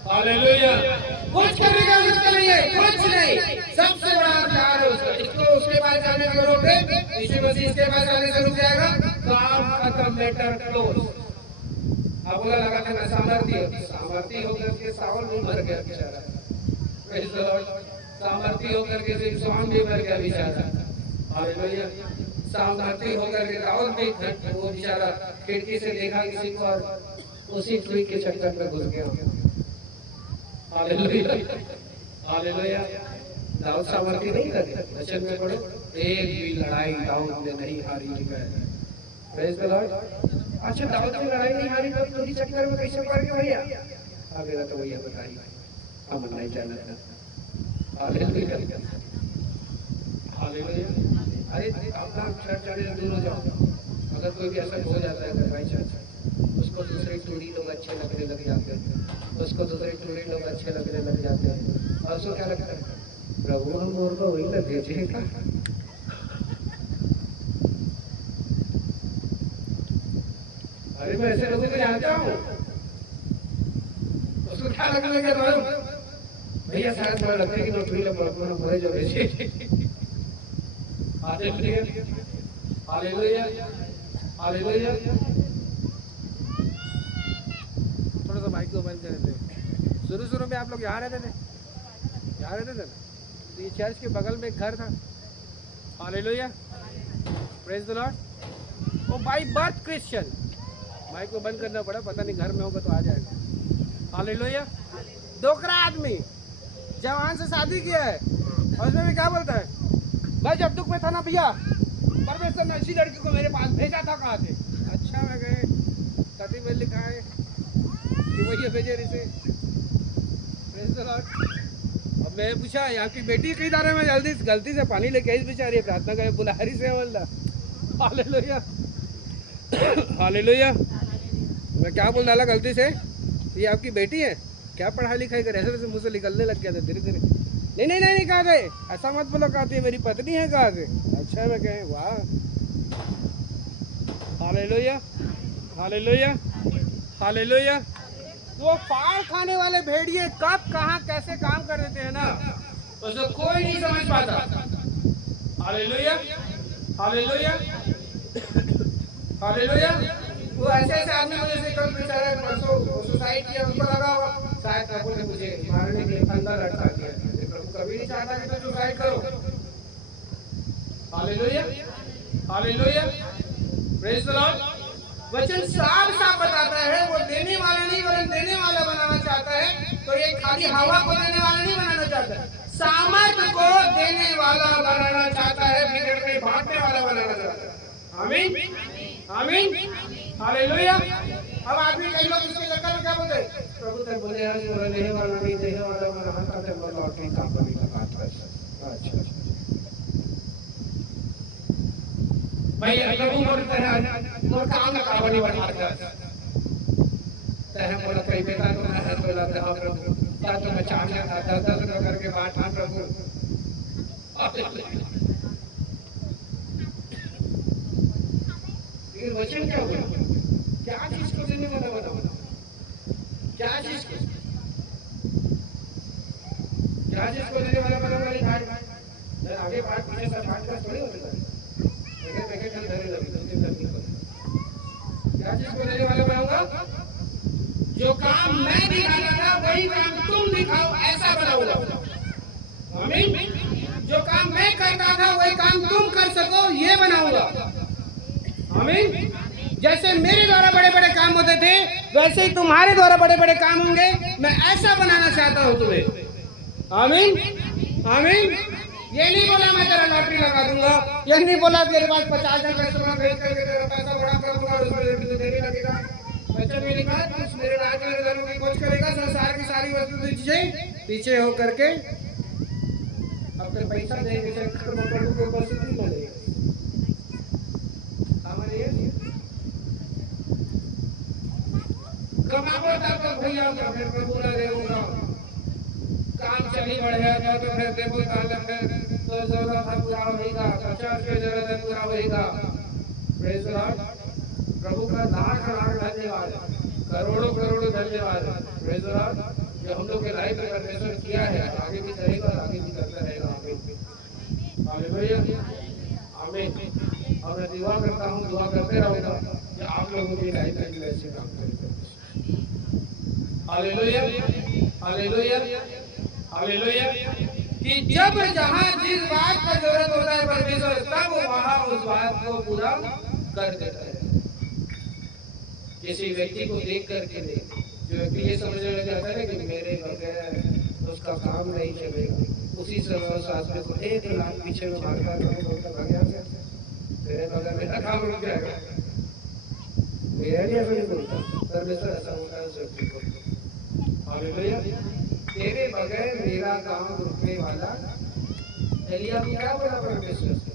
हालेलुया। कुछ करने की आवश्यकता नहीं है, कुछ नहीं। सबसे बड़ा औजार है उसका। इसको उसके पास जाने करोगे, यीशु मसीह इसके पास जाने से रुक जाएगा तो आप खत्म, मैटर क्लोज। अब बोला लगा था सामर्थ्य होकर के साउल भी मर गया बेचारा। सामर्थ्य होकर के शिमशोन भी मर गया बेचारा। हालेलुया। सामर्थ्य होकर के दाऊद भी वो बेचारा खिड़की से देखा किसी को और उसी ट्री के चक्कर में घुस गया। हालेलुया। हालेलुया। दाऊद सामर्थ्य नहीं कर गया। वचन में पढ़ो एक भी लड़ाई दाऊद ने नहीं हारी है। Praise the Lord. अच्छा दाऊद ने लड़ाई नहीं हारी तो थोड़ी चक्कर में कैसे पड़ गया भैया? आगे तो भैया बताइए, हम नहीं जानते। हालेलुया। हालेलुया। अरे अपना चर्च जाने से दूर हो जाओ। अगर कोई भी ऐसा हो जाता है भाई चर्च, उसको दूसरे टूरी लोग अच्छे लगने लग जाते हैं, उसको दूसरे टूरी लोग अच्छे लगने लग जाते हैं। और उसको क्या लगता है प्रभु हम मोर को वही लग भेजेगा। अरे मैं ऐसे लोगों को जानता हूँ, उसको क्या लगने लगे भैया शायद थोड़ा लगता है कि नौकरी भरे जो भेजे। हालेलुया। हालेलुया। हालेलुया। थोड़ा सा माइक को बंद कर देते। शुरू में आप लोग यहाँ रहते थे ना, तो ये चर्च के बगल में एक घर था। Hallelujah. Praise the lord. Oh by birth Christian. Mike को बंद करना पड़ा, पता नहीं घर में होगा तो आ जाएगा। हालेलुया। डोकरा आदमी जवान से शादी किया है और उसमें भी क्या बोलता है मैं जब दुख में था ना भैया परमेश्वर ने ऐसी लड़की को मेरे पास भेजा था। कहाँ थे? अच्छा मैं गए कति में लिखा है कि वही भेजे इसे। अब मैं पूछा आपकी बेटी कई दारे में गलती से पानी लेके आई बेचारी, प्रार्थना करे बुलारी से बोलता। हालेलुया। हालेलुया। मैं क्या बोल डाला गलती से, ये आपकी बेटी है क्या पढ़ाई लिखाई करे? ऐसे मुझसे निकलने लग गया था धीरे धीरे। नहीं कहा थे ऐसा मत बोलो, कहा थे मेरी पत्नी है। कहा थे अच्छा मैं कहे वाह। हालेलुया। हालेलुया। हालेलुया। वो फाड़ खाने वाले भेड़िए कब कहाँ कैसे काम कर देते हैं ना, उसको कोई नहीं समझ पाता। हालेलुया। हालेलुया। हालेलुया। वो ऐसे आदमी मुझे से कल बेचारा परसों सुसाइड किया, उनको लगा हुआ शायद प्रभु ने मुझे मारने के अंदर लटका दिया। प्रभु कभी नहीं चाहता कि तुम सुसाइड करो। Hallelujah. Hallelujah. Praise the Lord. वचन साफ साफ बताता है वो देने वाला नहीं वरन देने वाला बनाना चाहता है। तो ये खाली हवा को देने वाला नहीं बनाना चाहता, सामर्थ्य को देने वाला बनाना चाहता है, बिगड़ने भागने वाला बनाना चाहता है। आमीन आमीन हालेलुया। अब आदमी कई लोग इसके चक्कर में क्या बोलते हैं, प्रभु तक बोले यार नहीं वाला नहीं देने वाला मैं हंसता है बोला और कहीं काम करने का बात है। अच्छा भाई प्रभु बोलते हैं मोर काम का बड़ी बड़ी बात है तह बोला कई बेटा तो मैं हाथ बोला था प्रभु क्या तो मैं चाहता था 10 करके बात था प्रभु। ये वचन क्या हुआ, क्या चीज को देने वाला बताओ, क्या चीज को देने वाला बना वाली भाई आगे बात पीछे सब बात का थोड़ी होता है, लेकिन चल धरे लगी क्या चीज को देने वाला बनाऊंगा, जो काम मैं दिखाना था वही काम तुम दिखाओ ऐसा बनाऊंगा। आमीन। जो काम मैं करता था वही काम तुम कर सको ये बनाऊंगा। आमीन। जैसे मेरे द्वारा बड़े बड़े काम होते थे वैसे ही तुम्हारे द्वारा बड़े बड़े काम होंगे, मैं ऐसा बनाना चाहता हूँ तुम्हें। आमीन आमीन। ये नहीं बोला मैं तेरा लॉटरी लगा दूंगा, ये नहीं बोला तेरे पास 50,000 कस्टमर भेज करके तेरा पैसा बड़ा कर दूंगा उसमें देने लगेगा। बच्चों ने लिखा तू मेरे राज्य में धर्म की खोज करेगा, संसार की सारी वस्तु तुझे पीछे हो करके अपने पैसा देने के चक्कर में प्रभु के ऊपर से नहीं मिलेगा। हमारे कमाबो तो भैया का फिर प्रभु ना देऊंगा, काम चली बढ़ेगा तो फिर देवो ताला फिर तो जरूरत पूरा होगा, 50 की जरूरत पूरा होगा। Praise the Lord. प्रभु का लाख लाख धन्यवाद, करोड़ों करोड़ों धन्यवाद। Praise the Lord. जो हम लोग के लाइफ में परमेश्वर किया है आगे भी करेगा, आगे भी करता रहेगा। आमीन हालेलुया आमीन। और मैं दुआ करता हूँ, दुआ करते रहूंगा कि आप लोगों की लाइफ में ऐसे काम करें। Hallelujah hallelujah hallelujah. कि जब जहाँ जिस बात का जरूरत होता है परमेश्वर तब वहाँ उस बात को पूरा कर देता है। किसी व्यक्ति को देख करके जो व्यक्ति ये समझने लग जाता है कि मेरे बगैर उसका काम नहीं चलेगा, उसी समय उस आदमी को 1 लाख पीछे में भागता है, तेरे बगैर मेरा काम रुक जाएगा। मेरा नहीं ऐसा नहीं बोलता, परमेश्वर ऐसा होता है उस व्यक्ति को। हालेलुया। तेरे बगैर मेरा काम रुकने वाला। एलिया को क्या बोला परमेश्वर से,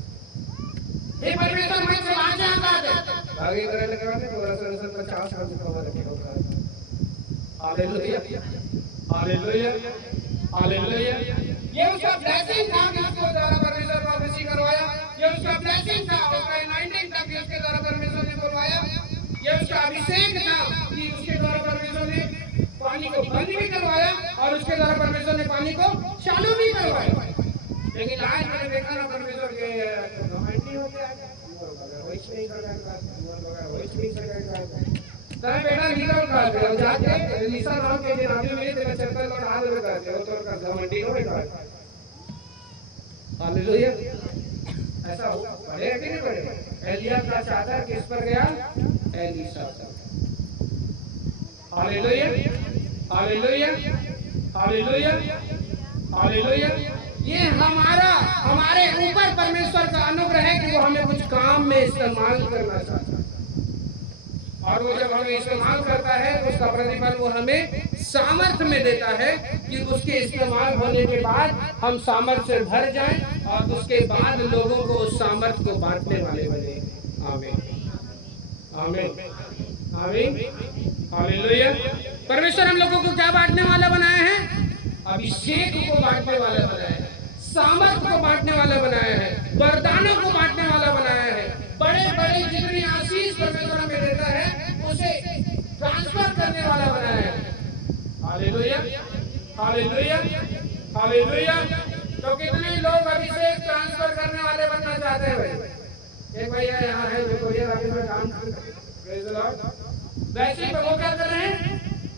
हे परमेश्वर मैं से वहां से आता है आगे करने लगा ने थोड़ा सा 50 साल से कमा रखे होगा। Hallelujah hallelujah hallelujah. ये उसका ब्लेसिंग था कि उसको द्वारा परमेश्वर ने अभिषेक करवाया, ये उसका ब्लेसिंग था उसका अनॉइंटिंग था कि उसके द्वारा परमेश्वर ने बुलवाया, ये उसका अभिषेक था कि उसके द्वारा परमेश्वर ने पानी को बंद भी करवाया और उसके द्वारा परमेश्वर ने पानी को चालू भी करवाया। लेकिन आज मैंने देखा ना परमेश्वर के घमंडी हो गया, तब बेटा निकल कर और जाके निशा नाम के दिन आदमी मेरे तेरे चक्कर में हाथ लगा के वो तो का घमंडी हो बेटा। हालेलुया। ऐसा हो पढ़े कि नहीं पढ़े। एलिया का चादर किस पर गया, एलीशा पर। Hallelujah hallelujah hallelujah hallelujah. ये हमारे ऊपर परमेश्वर का अनुग्रह है कि वो हमें कुछ काम में इस्तेमाल करना चाहता है, और वो जब हमें इस्तेमाल करता है तो उसका प्रतिफल वो हमें सामर्थ्य में देता है कि उसके इस्तेमाल होने के बाद हम सामर्थ्य से भर जाएं और उसके बाद लोगों को उस सामर्थ्य को बांटने वाले बने। आमीन आमीन आमीन हालेलुया। परमेश्वर हम लोगों को क्या बांटने वाला बनाया है, अभिषेक को बांटने वाला बनाया है, सामर्थ्य को बांटने वाला बनाया है, वरदानों को बांटने वाला बनाया है। बड़े बड़े जितनी आशीष परमेश्वर हमें देता है उसे ट्रांसफर करने वाला बनाया है। Hallelujah hallelujah hallelujah. तो कितने लोग अभिषेक ट्रांसफर करने वाले बनना चाहते हैं भाई। एक भैया यहाँ है जो कोरियर ऑफिस में काम कर रहे हैं, प्रेज द लॉर्ड। वैसे ही वो क्या कर रहे हैं,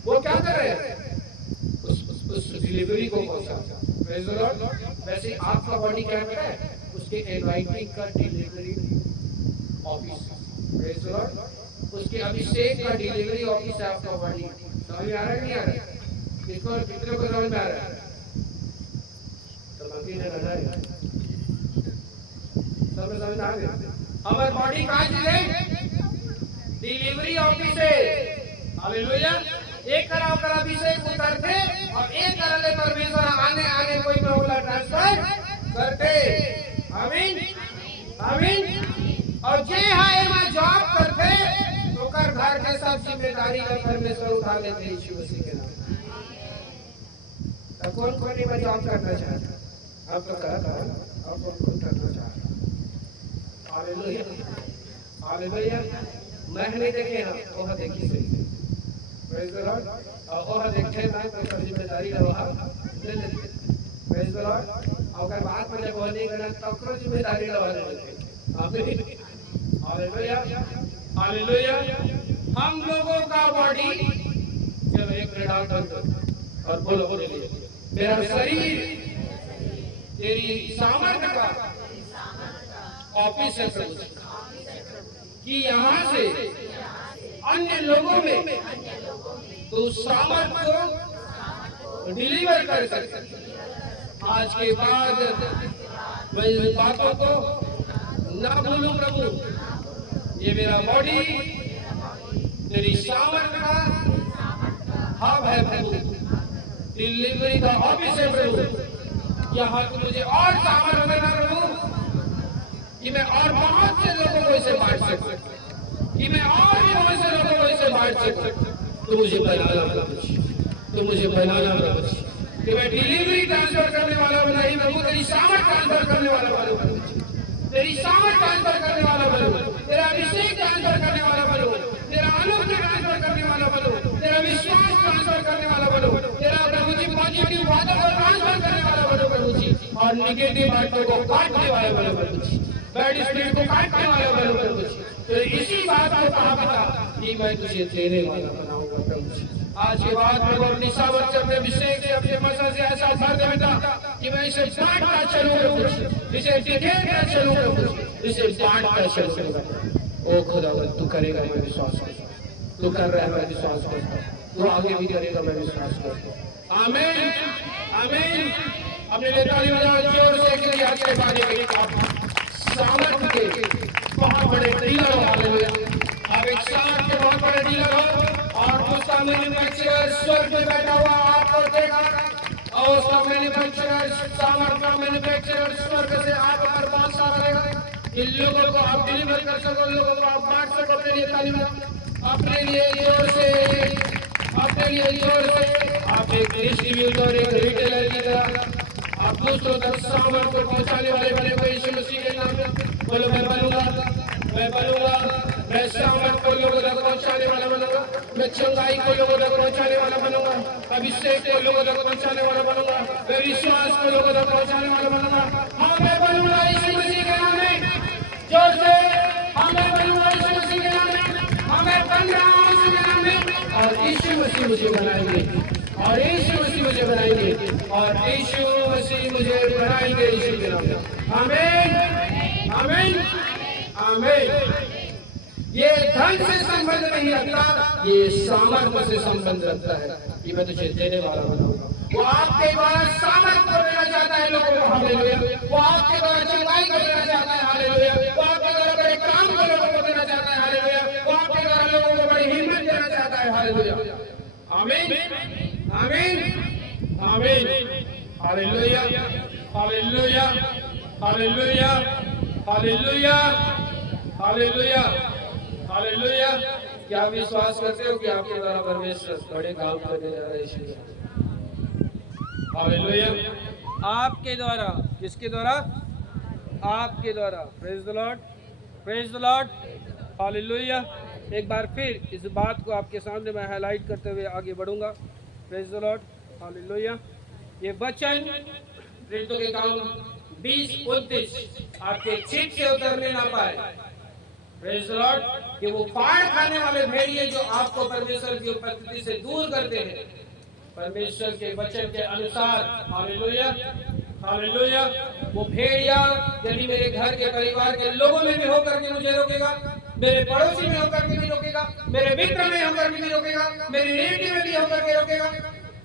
वो क्या कर रहे हैं, उस डिलीवरी को पहुंचाता है। Praise the Lord. वैसे आपका बॉडी क्या है, उसके एनवाइटिंग का delivery office. Praise the Lord. उसके अभिषेक का डिलीवरी ऑफिस है आपका बॉडी। समझ में आ रहा है नहीं आ रहा है? किसको कितने को समझ में आ रहा है? तो बाकी ने रहना है, सब समझ आ गया। हमारी बॉडी कहाँ चले? डिलीवरी ऑफिस है। हालेलुया। एक करा कर अभिषेक उतरते और एक करले परमेश्वर आने आने कोई बोला ट्रांसफर करते। आमीन आमीन। और जे हाय में जॉब करते तो कर घर के सब जिम्मेदारी का परमेश्वर उठा लेते यीशु मसीह के नाम। तो कौन कौन ये जॉब करना चाहता? आप तो कहता आप कौन करना चाहता? Hallelujah hallelujah. मैंने देखे ना वह देखी सही प्रेज द लॉर्ड। और देखे ना कोई सब जिम्मेदारी रहा ले ले प्रेज द लॉर्ड। और बात में जब होने का तब को जिम्मेदारी रहा ले। आमीन हालेलुया हालेलुया। हम लोगों का बॉडी चलो एक मिनट और बोलो बोलो मेरा शरीर तेरी सामर्थ्य का ऑफिस है प्रभु कि यहाँ से अन्य लोगों में तो सामर्थ्य को डिलीवर कर सकते। आज के बाद मैं इन बातों को ना भूलूं प्रभु। ये मेरा बॉडी तेरी सामर्थ्य का हब है प्रभु, डिलीवरी का ऑफिस है प्रभु। यहाँ तो मुझे और सामर्थ्य देना प्रभु कि मैं और बहुत से लोगों को इसे बांट सकूं, कि मैं और भी बहुत से लोगों को इसे बांट सकूं। तो मुझे बनाना प्रभु, तो मुझे बनाना प्रभु कि मैं डिलीवरी ट्रांसफर करने वाला नहीं प्रभु, तेरी सामर्थ ट्रांसफर करने वाला बनूं प्रभु, तेरी सामर्थ ट्रांसफर करने वाला बनूं, तेरा अभिषेक ट्रांसफर करने वाला बनूं, तेरा अनुग्रह ट्रांसफर करने वाला बनूं, तेरा विश्वास ट्रांसफर करने वाला बनूं, तेरा प्रभु जी पॉजिटिव बातों को ट्रांसफर करने वाला बनूं प्रभु जी, और नेगेटिव बातों को काटने वाला बनूं प्रभु जी, बैड स्पिरिट को काटने वाला बनूं प्रभु जी। तो इसी बात को कहा पिता कि मैं तुझे तेरे वाला बनाऊंगा प्रभु जी। आज के बाद प्रभु अपनी सामर्थ्य अपने अभिषेक से अपने मसा से ऐसा भर दे बेटा कि मैं इसे बांटता चलूं प्रभु जी, इसे टिकेटा चलूं प्रभु जी, इसे बांटता चलूं। ओ खुदावंद तू करेगा, मैं विश्वास करता हूं। तू कर रहा है, मैं विश्वास करता हूं। तू आगे भी करेगा, मैं विश्वास करता हूं। आमीन आमीन। अपने लिए ताली बजाओ जोर से कि आज के बाद ये सामर्थ्य के बहुत बड़े डीलर हो। हालेलुया। आप एक सामर्थ्य के बहुत बड़े डीलर हो और उसका मैन्युफैक्चरर स्वर्ग में बैठा हुआ आपको देगा, और उसका मैन्युफैक्चरर सामर्थ्य का मैन्युफैक्चरर स्वर्ग से आप पर बहुत सारा रहेगा। इन लोगों को आप डिलीवर कर सको, लोगों को आप बांट सको। अपने लिए ताली बजाओ, अपने लिए जोर से, अपने लिए जोर से। आप एक डिस्ट्रीब्यूटर, एक रिटेलर की तरह आप दूसरों तक सामर्थ्य को पहुंचाने वाले बने हुए यीशु मसीह के नाम में बोलो मैं बनूंगा, मैं बनूंगा। मैं सामर्थ्य को लोगों तक पहुंचाने वाला बनूंगा, मैं चंगाई को लोगों तक पहुंचाने वाला बनूंगा, अभिषेक को लोगों तक पहुंचाने वाला बनूंगा, मैं विश्वास को लोगों तक पहुंचाने वाला बनूंगा। हाँ मैं बनूंगा यीशु मसीह के नाम में, जोर से हाँ मैं बनूंगा यीशु मसीह के नाम में, हाँ मैं बन रहा हूँ यीशु के नाम में। और यीशु मसीह मुझे बनाएंगे, और यीशु मसीह मुझे बनाएंगे, और यीशु मसीह मुझे बनाएंगे यीशु के नाम में। आमीन आमीन आमीन। ये धन से संबंध नहीं रखता, ये सामर्थ्य से संबंध रखता है कि मैं तुझे देने वाला बनाऊंगा। वो आपके द्वारा सामर्थ्य को देना चाहता है लोगों को। हालेलुया। वो आपके द्वारा चंगाई को देना चाहता है। हालेलुया। वो आपके द्वारा बड़े काम को लोगों को देना चाहता है। हालेलुया। वो आपके द्वारा लोगों को बड़ी हिम्मत देना चाहता है। हालेलुया आमीन आमीन आमीन। Hallelujah hallelujah hallelujah hallelujah hallelujah hallelujah. क्या विश्वास करते हो कि आपके द्वारा परमेश्वर बड़े काम करने जा रहे हैं? हालेलुया। आपके द्वारा, किसके द्वारा? आपके द्वारा। Praise the Lord, praise the lord. Hallelujah. एक बार फिर इस बात को आपके सामने मैं हाईलाइट करते हुए आगे बढ़ूंगा। Praise the lord. हालेलुया। ये वचन प्रेरितों के काम 20:29 आपके चिप से उतरने ना पाए। Praise the Lord. कि वो फाड़ खाने वाले भेड़िए जो आपको परमेश्वर की उपस्थिति से दूर करते हैं, परमेश्वर के वचन के अनुसार। Hallelujah hallelujah. वो भेड़िया यदि मेरे घर के परिवार के लोगों में भी होकर के मुझे रोकेगा, मेरे पड़ोसी में होकर के भी रोकेगा, मेरे मित्र में होकर के भी रोकेगा, मेरे रिलेटिव में भी होकर के रोकेगा,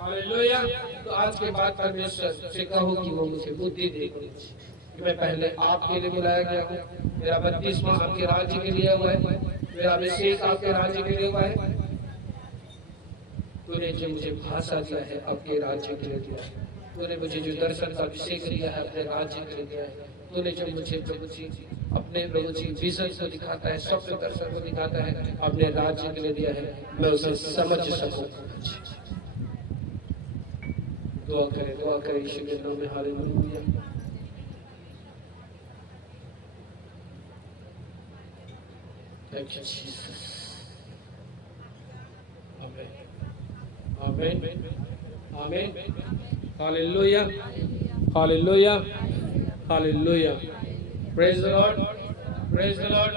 हालेलुया। तो आज के बाद परमेश्वर से कहो कि वो मुझे बुद्धि दे कि मैं पहले आपके लिए बुलाया गया हूँ। मेरा बपतिस्मा आपके राज्य के लिए हुआ है, मेरा अभिषेक आपके राज्य के लिए हुआ है। तूने जो मुझे भाषा दिया है आपके राज्य के लिए दिया है। तूने मुझे जो दर्शन का अभिषेक दिया है अपने राज्य के लिए दिया है। तूने जो मुझे प्रभु जी अपने प्रभु जी विजन को दिखाता है, स्वप्न दर्शन को दिखाता है, अपने राज्य के लिए दिया है, मैं उसे समझ सकूं। दुआ करें यीशु के नाम में। हालेलुया। Thank you Jesus. आमीन आमीन आमीन। Hallelujah hallelujah hallelujah. Praise the Lord praise the Lord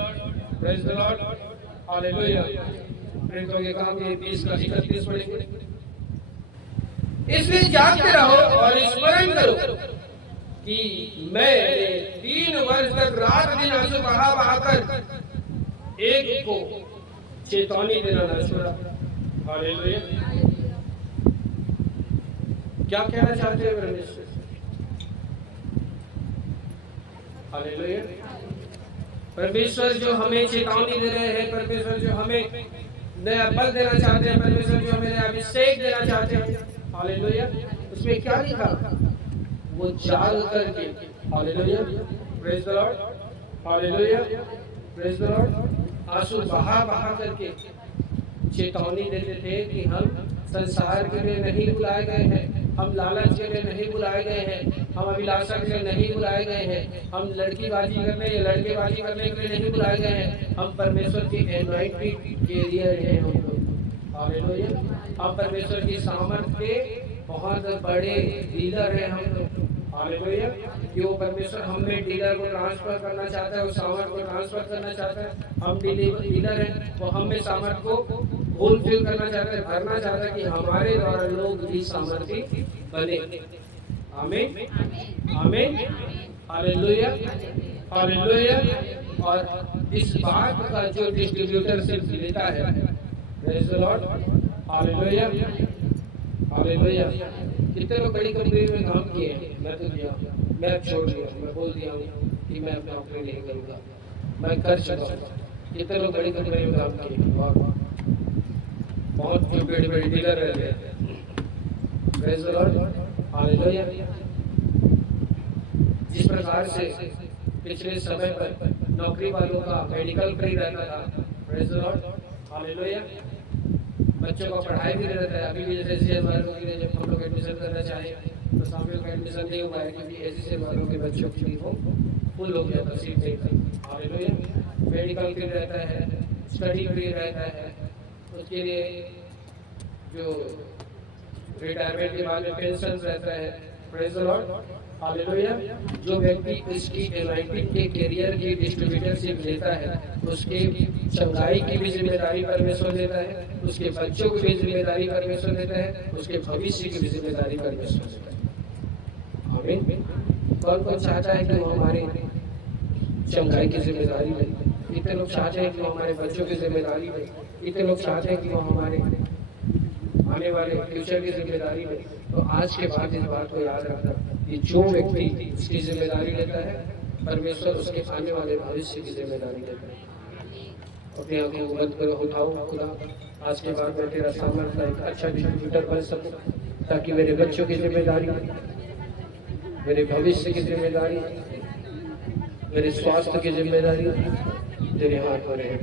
praise the lord. Hallelujah. प्रेरितों के काम के 20 का 31 पढ़ेंगे। इसलिए जागते रहो और स्मरण करो कि मैं 3 वर्ष तक रात दिन आंसू बहा बहाकर एक को चेतावनी देना न छोड़ा। हालेलुया। क्या कहना चाहते हैं परमेश्वर? हालेलुया। परमेश्वर जो हमें चेतावनी दे रहे हैं, परमेश्वर जो हमें नया बल देना चाहते हैं, परमेश्वर जो हमें नया अभिषेक देना चाहते हैं। हालेलुया। उसमें क्या लिखा? वो जाग करके। Hallelujah. Praise the lord. Hallelujah. Praise the Lord. आंसू बहा बहा करके चेतावनी देते थे कि हम संसार के लिए नहीं बुलाए गए हैं, हम लालच के लिए नहीं बुलाए गए हैं, हम अभिलाषा के लिए नहीं बुलाए गए हैं, हम लड़कीबाजी करने या लड़केबाजी करने के लिए नहीं बुलाए गए हैं। हम परमेश्वर की एनॉइंटेड कैरियर हैं। हालेलुया। हम परमेश्वर की सामर्थ के बहुत बड़े डीलर हैं हम लोग। हालेलुया। कि वो परमेश्वर हमें डीलर को ट्रांसफर करना चाहता है, वो सामर्थ को ट्रांसफर करना चाहता है। हम डीलर हैं, वो हमें सामर्थ को फुलफिल करना चाहता है, भरना चाहता है कि हमारे द्वारा लोग भी सामर्थी बने। आमीन आमीन। Hallelujah hallelujah. और इस बात का जो डिस्ट्रीब्यूटर से लेता है, praise the lord. Hallelujah hallelujah. कितने लोग बड़ी कंपनी में काम किए हैं, मैं तो दिया, मैं छोड़ दिया, मैं बोल दिया कि मैं अपना नौकरी नहीं करूँगा, मैं कर चुका हूँ। कितने लोग बड़ी कंपनी में काम किए हैं, वाह बहुत बड़े बड़े डीलर रहते हैं। Praise the lord. हालेलुया। जिस प्रकार से पिछले समय पर नौकरी वालों का मेडिकल फ्री रहता था, प्रेज द लॉर्ड। हालेलुया। बच्चों का पढ़ाई भी रहता है। अभी भी जैसे वालों के लिए जब हम लोग एडमिशन करना चाहें तो सामने का एडमिशन नहीं हुआ है क्योंकि एसएससी वालों के बच्चों की भी वो फुल हो गया था, सीट नहीं थी। हालेलुया। मेडिकल फ्री रहता है, स्टडी फ्री रहता है, उसके लिए जो रिटायरमेंट के बाद में पेंशन रहता है। Praise the lord. हालेलुया। जो व्यक्ति इसकी एनआईटी के कैरियर की डिस्ट्रीब्यूटरशिप लेता है, उसके चंगाई की भी जिम्मेदारी परमेश्वर देता है, उसके बच्चों की भी जिम्मेदारी परमेश्वर देता है, उसके भविष्य की भी जिम्मेदारी परमेश्वर देता है। आमीन। कौन कौन चाहता है कि वो हमारे चंगाई की जिम्मेदारी ले? कितने लोग चाहते हैं कि वो हमारे बच्चों की जिम्मेदारी ले? कितने लोग चाहते हैं कि वो हमारे आने वाले फ्यूचर की जिम्मेदारी ले? तो आज के बाद इस बात को याद रखना कि जो व्यक्ति इसकी जिम्मेदारी लेता है, परमेश्वर उसके आने वाले भविष्य की जिम्मेदारी लेता है। अपनी आंखों को बंद करो, उठाओ, खुदा आज के बाद मैं तेरा सामर्थ्य एक अच्छा डिस्ट्रीब्यूटर बन सकूं, ताकि मेरे बच्चों की जिम्मेदारी, मेरे भविष्य की जिम्मेदारी, मेरे स्वास्थ्य की जिम्मेदारी तेरे हाथ में रहे।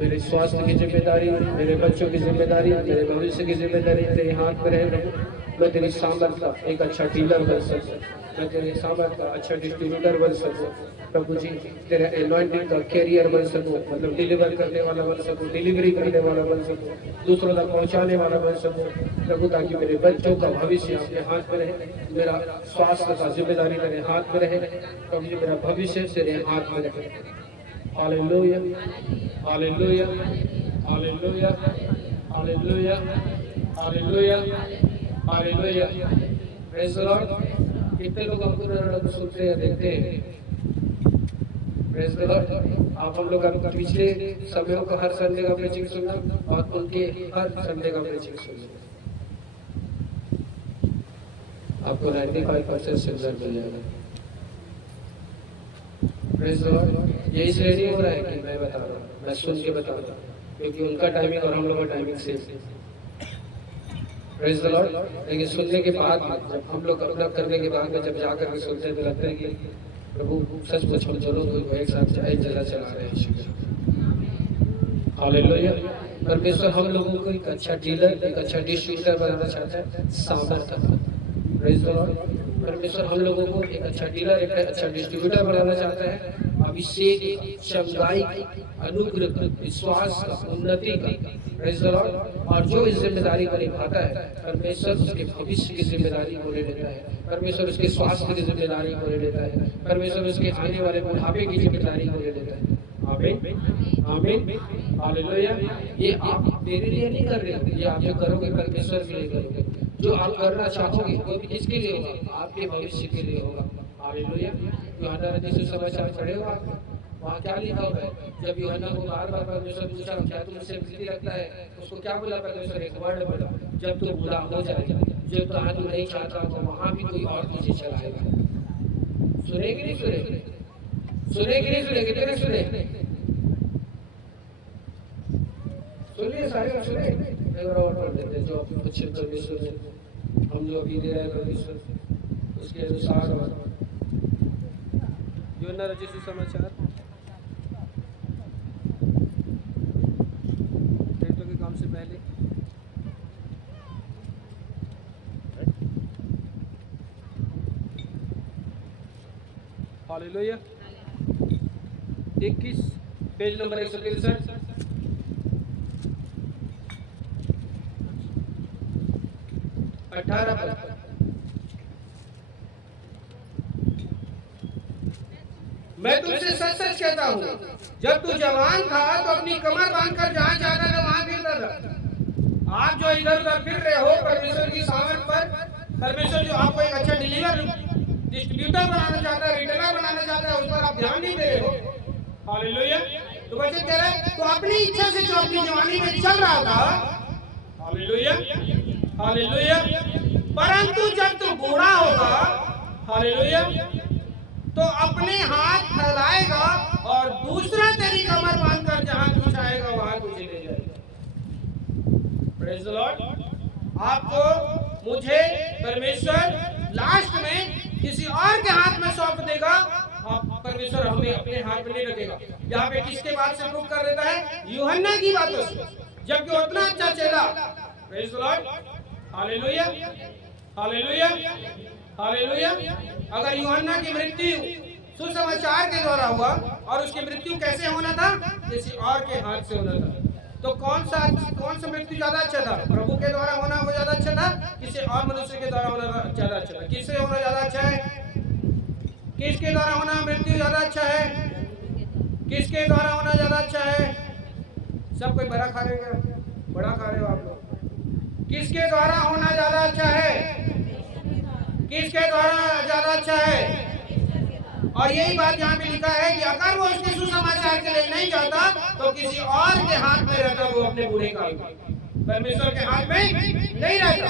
मेरे स्वास्थ्य की जिम्मेदारी, मेरे बच्चों की जिम्मेदारी, मेरे भविष्य की जिम्मेदारी तेरे हाथ में रहे। मैं तेरी सामर्थ का एक अच्छा डीलर बन सकूं, मैं तेरे सामर्थ का अच्छा डिस्ट्रीब्यूटर बन सकूं प्रभु जी, तेरे एनॉइंटिंग का कैरियर बन सकूं, मतलब डिलीवर करने वाला बन सकूं, डिलीवरी करने वाला बन सकूं, दूसरों तक पहुंचाने वाला बन सकूं प्रभु, ताकि मेरे बच्चों का भविष्य अपने हाथ में रहे, मेरा स्वास्थ्य का जिम्मेदारी मेरे हाथ में रहे प्रभु जी, मेरा भविष्य तेरे हाथ में रहे। Hallelujah hallelujah hallelujah hallelujah hallelujah hallelujah. Praise the Lord. कितने लोग हमको सुनते हैं, देखते हैं? Praise the Lord. आप हम लोग पिछले समयों को हर संडे का प्रीचिंग सुनना और उनके हर संडे का प्रीचिंग सुनना। आपको 95% सिल्वर मिल जाएगा। Praise the Lord. ये इसलिए नहीं हो रहा है कि मैं बता रहा हूँ, मैं सुन के बता रहा हूँ, क्योंकि उनका टाइमिंग और हम लोग का टाइमिंग सेम है। Praise the Lord. लेकिन सुनने के बाद में, जब हम लोग अपना करने के बाद में जब जाकर के सुनते हैं तो लगता है कि प्रभु सचमुच हम दोनों को एक साथ एक जगह चला रहे हैं। हालेलुया। परमेश्वर हम लोगों को एक अच्छा डीलर, एक अच्छा डिस्ट्रीब्यूटर बनाना चाहता है, सामर्थ्य। Praise the Lord. परमेश्वर हम लोगों को एक अच्छा डीलर, एक अच्छा डिस्ट्रीब्यूटर बनाना चाहता है, अभिषेक, चंगाई, अनुग्रह, विश्वास का, उन्नति का। Praise the Lord. और जो इस जिम्मेदारी को निभाता है, परमेश्वर उसके भविष्य की जिम्मेदारी को ले लेता है, परमेश्वर उसके स्वास्थ्य की जिम्मेदारी को ले लेता है, परमेश्वर उसके आने वाले बुढ़ापे की जिम्मेदारी को ले लेता है। आमीन, आमीन, हालेलुया। ये आप मेरे लिए नहीं कर रहे हो, ये आप जो करोगे परमेश्वर के लिए करोगे। जो आप करना चाहोगे वो भी किसके लिए होगा? आपके भविष्य के लिए होगा। हालेलुया। यूहन्ना रचित सुसमाचार पढ़े हो आप? वहाँ क्या लिखा हुआ है? जब यूहन्ना को बार-बार परमेश्वर पूछा क्या तुमसे प्रीति रखता है, उसको क्या बोला परमेश्वर? एक वर्ड बोला, जब तू बूढ़ा हो जाएगा, जब तहाँ तू नहीं चाहता तो वहाँ भी कोई और तुझे चलाएगा। सुने कि नहीं सुने? सुने कि नहीं सुने? कितने सुने? सुनिए सारे सुने। एक बार और पढ़ देते हैं जो अच्छे परमेश्वर ने हम जो अभी दे रहे हैं परमेश्वर उसके अनुसार। और यूहन्ना रचित सुसमाचार प्रेरितों के काम से पहले हालेलुया 21 पेज नंबर 163 18 मैं तुमसे सच सच कहता हूँ, जब तू जवान था तो अपनी कमर बांधकर जहाँ जाता था वहां फिरता था। आप जो इधर उधर फिर रहे हो परमेश्वर की सामर्थ पर, परमेश्वर जो आपको एक अच्छा डिस्ट्रीब्यूटर बनाना चाहता है, रिटेलर बनाना चाहता है, उस पर आप ध्यान नहीं दे रहे हो। हालेलुया। तो बच्चे कह रहे हैं तो अपनी इच्छा से जो अपनी जवानी में चल रहा था, हालेलुया, हालेलुया, परंतु जब तू बूढ़ा होगा, हालेलुया, तो अपने हाथ फैलाएगा और दूसरा तेरी कमर बांधकर जहां तू चाहेगा वहां तुझे ले जाएगा। Praise the Lord. आपको, मुझे परमेश्वर लास्ट में किसी और के हाथ में सौंप देगा। आप परमेश्वर हमें अपने हाथ में नहीं रखेगा। यहाँ पे किसके बात से प्रूव कर देता है? यूहन्ना की बातों से, जबकि उतना अच्छा चेला। Praise the lord. Hallelujah, hallelujah, hallelujah. अगर यूहन्ना की मृत्यु सुसमाचार के द्वारा हुआ और उसकी मृत्यु कैसे होना था? किसी और के हाथ से होना था। तो कौन सा मृत्यु ज्यादा अच्छा था? प्रभु के द्वारा होना वो ज्यादा अच्छा था, किसी और मनुष्य के द्वारा होना ज्यादा अच्छा था? किससे होना ज्यादा अच्छा है? किसके द्वारा होना मृत्यु ज्यादा अच्छा है? किसके द्वारा होना ज्यादा अच्छा है? सब कोई बड़ा खा रहे हो, बड़ा खा रहे हो आप लोग। किसके द्वारा होना ज्यादा अच्छा है? किसके द्वारा ज्यादा अच्छा है? और यही बात यहाँ पे लिखा है कि अगर वो उसके सुसमाचार के लिए नहीं जाता तो किसी और के हाथ में रहता, वो अपने बूढ़े काल में, परमेश्वर के हाथ में नहीं रहता।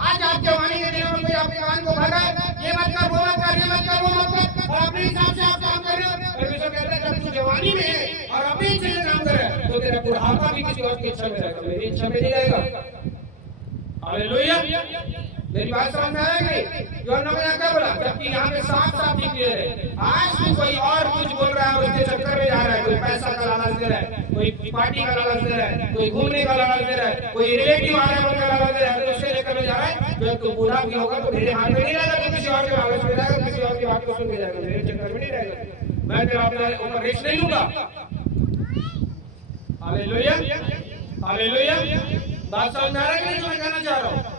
आज आप जवानी के दिनों में कोई आपके कान को भर रहा है, ये मत कर, वो मत कर, ये मत कर, वो मत कर, और अपने हिसाब से आप काम कर रहे हो। परमेश्वर कहता है जब तू जवानी में है और अपनी इच्छा से काम कर रहा है तो तेरा बुढ़ापा भी किसी और की इच्छा में रहेगा, मेरी इच्छा में नहीं रहेगा। हालेलुया। मेरी बात समझ में आ रहा है? यूहन्ना ने क्या बोला? जबकि यहाँ पे साफ साफ लिख दिया है, आज भी कोई और कुछ बोल रहा है, उसके चक्कर में जा रहा है। कोई पैसा का लालच दे रहा है, कोई पार्टी का लालच दे रहा है, कोई घूमने का लालच दे रहा है, कोई रिलेटिव आ रहा है उनका लालच दे रहा है, तो उससे लेकर में जा रहा है। जब तू बूढ़ा भी होगा तो मेरे हाथ में नहीं रहेगा, तो किसी और के लालच में जाएगा, किसी और की बात को सुन के जाएगा, मेरे चक्कर में नहीं रहेगा। मैं तेरा अपने ऊपर रिस्क नहीं लूंगा। Hallelujah, hallelujah. बात समझ में आ रहा है कि नहीं? मैं कहना चाह रहा हूँ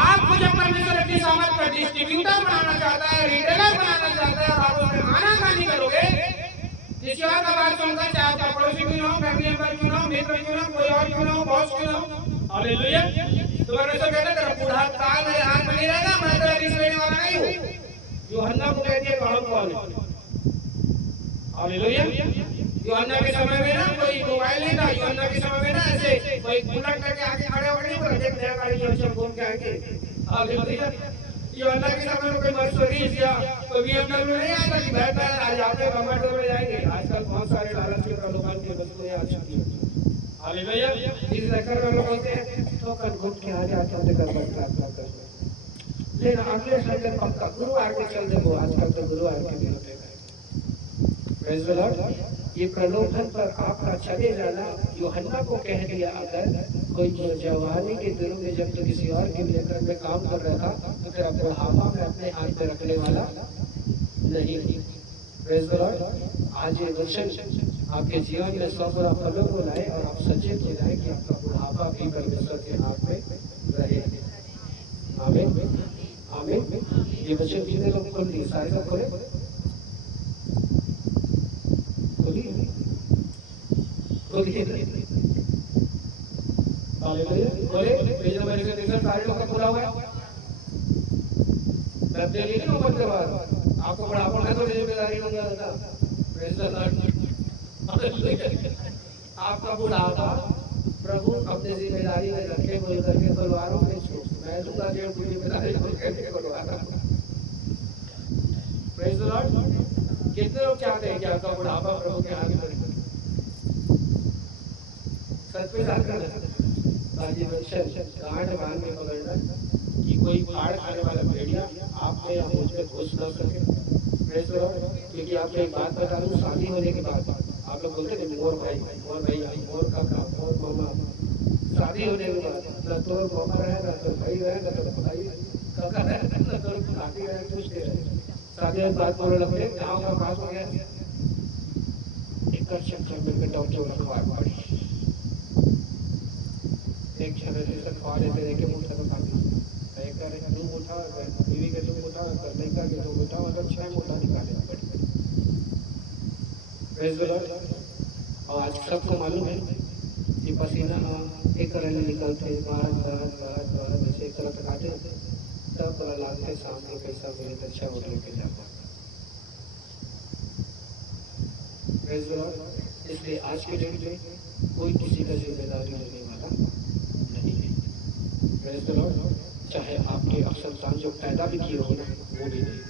आपको जब परमेश्वर अपनी सामर्थ का डिस्ट्रीब्यूटर बनाना चाहता है, रिटेलर बनाना चाहता है, और आप उसमें आनाकानी करोगे, किसी और का बात सुनकर, चाहे आपका पड़ोसी क्यों ना हो, फैमिली मेंबर क्यों ना हो, मित्र क्यों ना हो, कोई और क्यों ना हो, बॉस क्यों ना हो, हालेलुया, तो परमेश्वर कहता है तेरा बूढ़ा काल मेरे हाथ में नहीं रहेगा, मैं तेरा रिस्क लेने वाला नहीं हूँ। यूहन्ना को कहती है कौन कौन है? हालेलुया। यूहन्ना के समय में ना कोई मोबाइल नहीं था। यूहन्ना के समय में ना ऐसे कोई बुलेट करके आगे खड़े हो नहीं, बोला देख नया गाड़ी है, चल घूम के आएंगे। हालेलुया। यूहन्ना के समय में कोई मर्सिडीज या कोई BMW नहीं आता कि बैठना है आज आपके कम्फर्ट में जाएंगे। आजकल बहुत सारे लालच के प्रलोभन की वस्तुएं आ चुकी हैं। हालेलुया। जिस लेकर में लोग बोलते हैं तो कल घूम के आ जाते हैं कर प्रार्थना करने, लेकिन अगले संडे पक्का गुरुवार को चल देखो। आजकल तो गुरुवार के दिन होते हैं। Praise the Lord. ये प्रलोभन पर आपका चले जाना यूहन्ना को कह दिया। अगर कोई जवानी के दिनों में जब तो किसी और के लेकर में काम कर रहा था तो तेरा बुढ़ापा में अपने हाथ में रखने वाला नहीं। Praise the Lord. आज ये वचन आपके जीवन में 100 गुना फलों को लाए और आप सचेत हो जाए कि आपका बुढ़ापा भी परमेश्वर के हाथ में रहे। आमीन आमीन। ये वचन कितने लोग खोल दिए? सारे लोग खोले सारे लोग का खुला हुआ है। आपको बड़ा अपना तो जिम्मेदारी होगा। आपका बुढ़ापा प्रभु अपने जिम्मेदारी में रखे बोल करके परिवारों में छो मैं दूंगा जिम्मेदारी कितने लोग चाहते हैं कि आपका बुढ़ापा प्रभु के हाथ में सच में गांठ बांध में पकड़ना कि कोई फाड़ खाने वाला भेड़िया आप में या मुझ में घुस न सके। क्योंकि आपको एक बात बता दूं, शादी होने के बाद आप लोग बोलते थे मोर भाई मोर काका मोर मामा। शादी होने के बाद न तो मामा रहे ना तो भाई रहे ना तो भाई काका रहे ना तो काकी रहे कुछ नहीं रहे। शादी में बात बोलने लगते गाँव का पास हो गया एक चक्कर में डॉक्टर रखवा पड़ी एक क्षण खवा देते देखे मुठा तो खाती दो मुठा बीवी के 2 मुठा लड़का के 2 मुठा मतलब 6 मुठा निकाले पड़े। Praise the Lord. और आज सबको मालूम है कि पसीना एक करने निकलते बाहर वैसे एक तरह तकाते तब पता लागते शाम को पैसा मिले तो अच्छा होटल पे जाता। Praise the Lord. इसलिए आज के डेट में कोई किसी का जिम्मेदारी लेने वाला नहीं है। Praise the Lord. चाहे आपके संतान जो पैदा भी किए हो ना वो भी नहीं।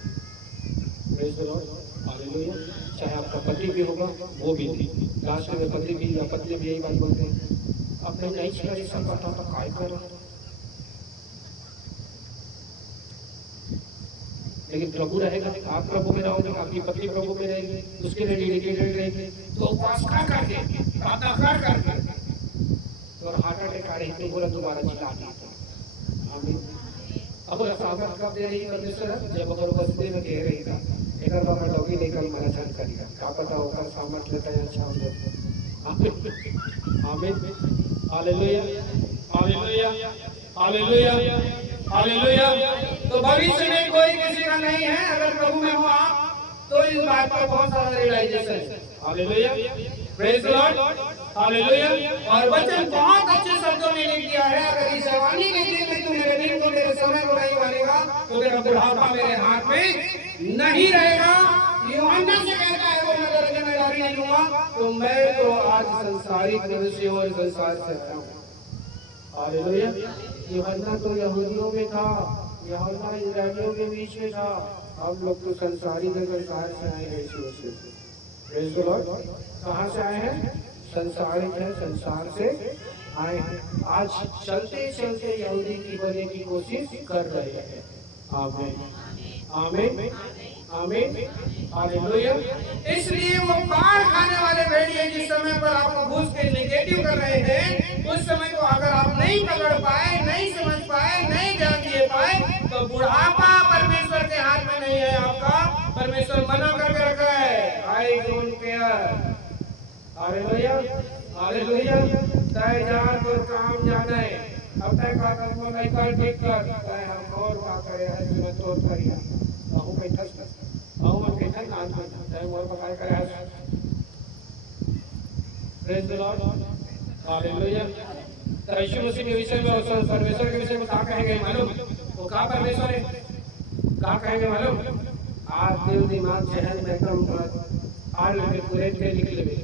Praise the lord. हालेलुया। चाहे आपका पति भी होगा वो भी नहीं। लास्ट में पति भी या पत्नी भी यही बात बोलते हैं अपने नहीं छिड़ा ये सब पता तो काय कर। लेकिन प्रभु रहेगा, आप प्रभु में रहोगे, आपकी पत्नी प्रभु में रहेगी, उसके लिए डेडिकेटेड रहेगी तो उपवास कर करके प्रार्थना कर करके और हार्ट अटैक आ रही तो बोला दोबारा चिल्ला देता। अब सामर्थ कब दे रही परमेश्वर जब अगर बसते में दे रही था एक बार डॉगी लेकर मारा जान करेगा क्या पता होगा सामर्थ लेता है अच्छा हो। आमीन हालेलुया हालेलुया हालेलुया हालेलुया। तो भविष्य में कोई किसी का नहीं है अगर प्रभु में हो आप तो इस बात का बहुत सारा रियलाइजेशन है। Hallelujah praise the lord hallelujah. और वचन बहुत अच्छे शब्दों में लिख दिया है अगर इस जवानी के दिन में तू मेरे दिन को मेरे समय को नहीं मानेगा तो तेरा बुढ़ापा मेरे हाथ में नहीं रहेगा। यूहन्ना से कहता है वो मैं तेरी जिम्मेदारी नहीं लूंगा तो मैं तो आज संसारिक मनुष्य और संसार से आया हूँ। हालेलुया। यूहन्ना तो यहूदियों में था, यूहन्ना इस्राएलियों के बीच में था। हम लोग तो संसारिक संसार से आए हैं। Praise the Lord. कहाँ से आए हैं? संसारिक है, संसार से आए हैं। आज चलते चलते यहूदी की बनने की कोशिश कर रहे हैं। आमीन आमीन आमीन हालेलुया। इसलिए वो पार खाने वाले भेड़िए जिस समय पर आपको घूस के नेगेटिव कर रहे हैं उस समय को अगर आप नहीं पकड़ पाए, नहीं समझ पाए, नहीं ध्यान दिए पाए तो बुढ़ापा परमेश्वर के हाथ में नहीं है। आपका परमेश्वर मना करके रखा है I don't care. Hallelujah hallelujah. तय जा तो काम जाना है अब तक का कर्म नहीं कर ठीक कर तय हम और का करे है मैं तो करिया बहु बैठा बहु मन बैठा नाच बैठा तय और पकाए करे है। Praise the lord hallelujah. तो यीशु मसीह के विषय में और परमेश्वर के विषय में क्या कहेंगे मालूम? वो क्या परमेश्वर है क्या कहेंगे मालूम? आज दिल दिमाग जहन में एकदम आल में पूरे के निकले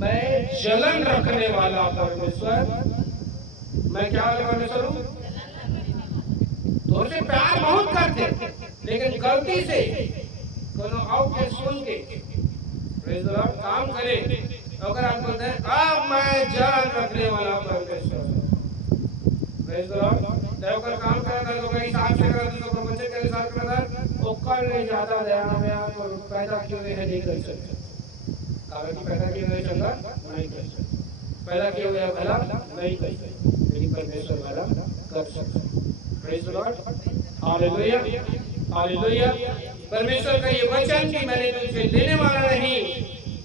मैं जलन रखने वाला परमेश्वर। मैं क्या वाला परमेश्वर हूँ? उससे प्यार बहुत करते, लेकिन गलती से कोनो और के सुन के प्रेज द लॉर्ड काम करे, अगर आप बोलते हैं अब मैं जान रखने वाला परमेश्वर, प्रेज द लॉर्ड, देवकर काम करता है, तो कहीं साथ से करता है, तो प्रपंच के अनुसार करता है, वो कर ले ज्यादा दया में आप पैदा क्यों नहीं कर सकते, कारण कि पैदा किए हुए चंगा नहीं कर सकते, पैदा किए हुए भला नहीं कर सकते, लेकिन परमेश्वर भला कर सकते। Praise the lord, hallelujah, hallelujah. परमेश्वर का ये वचन कि मैंने तुझसे लेने वाला नहीं,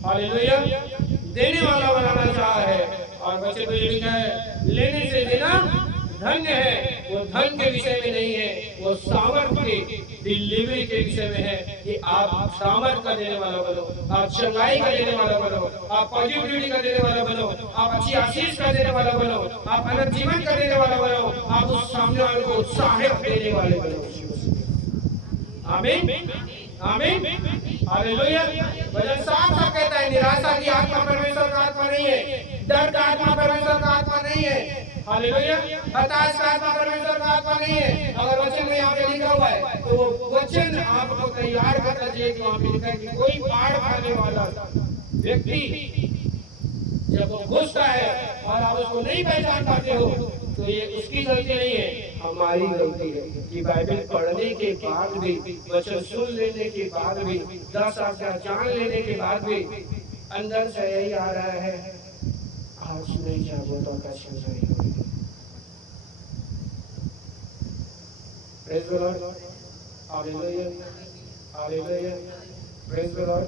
हालेलुया, देने वाला बनाना चाहा है, और वचन में लिखा है लेने से देना धन्य है, वो धन के विषय में नहीं है, वो सामर्थ्य के डिलीवरी के विषय में है कि आप सामर्थ्य का देने वाला बनो, आप चंगाई का देने वाला बनो, आप पॉजिटिविटी का देने वाला बनो, आप अच्छी आशीष का देने वाला बनो, आप अनंत जीवन का देने वाला बनो, आप उस सामने वाले को उत्साहित देने वाले बनो। आमीन, आमीन, हालेलुया। वचन साफ साफ कहता है निराशा की आत्मा परमेश्वर का आत्मा नहीं है, डर का आत्मा परमेश्वर का आत्मा नहीं है, हालेलुया, हताश का आत्मा परमेश्वर का आत्मा नहीं है। अगर वचन में यहाँ पे लिखा हुआ है तो वो वचन आपको तैयार करना चाहिए कि वहाँ पे लिखा है कि कोई बाढ़ खाने वाला व्यक्ति जब वो घुसता है और आप उसको नहीं पहचान पाते हो, तो ये उसकी गलती नहीं है, हमारी गलती है कि बाइबल पढ़ने के बाद भी, वचन सुन लेने के बाद भी, 10 आज्ञा जान लेने के बाद भी अंदर से यही आ रहा है आज नहीं जागो तो कैसे जाएगा। Praise the lord, hallelujah, hallelujah, praise the Lord.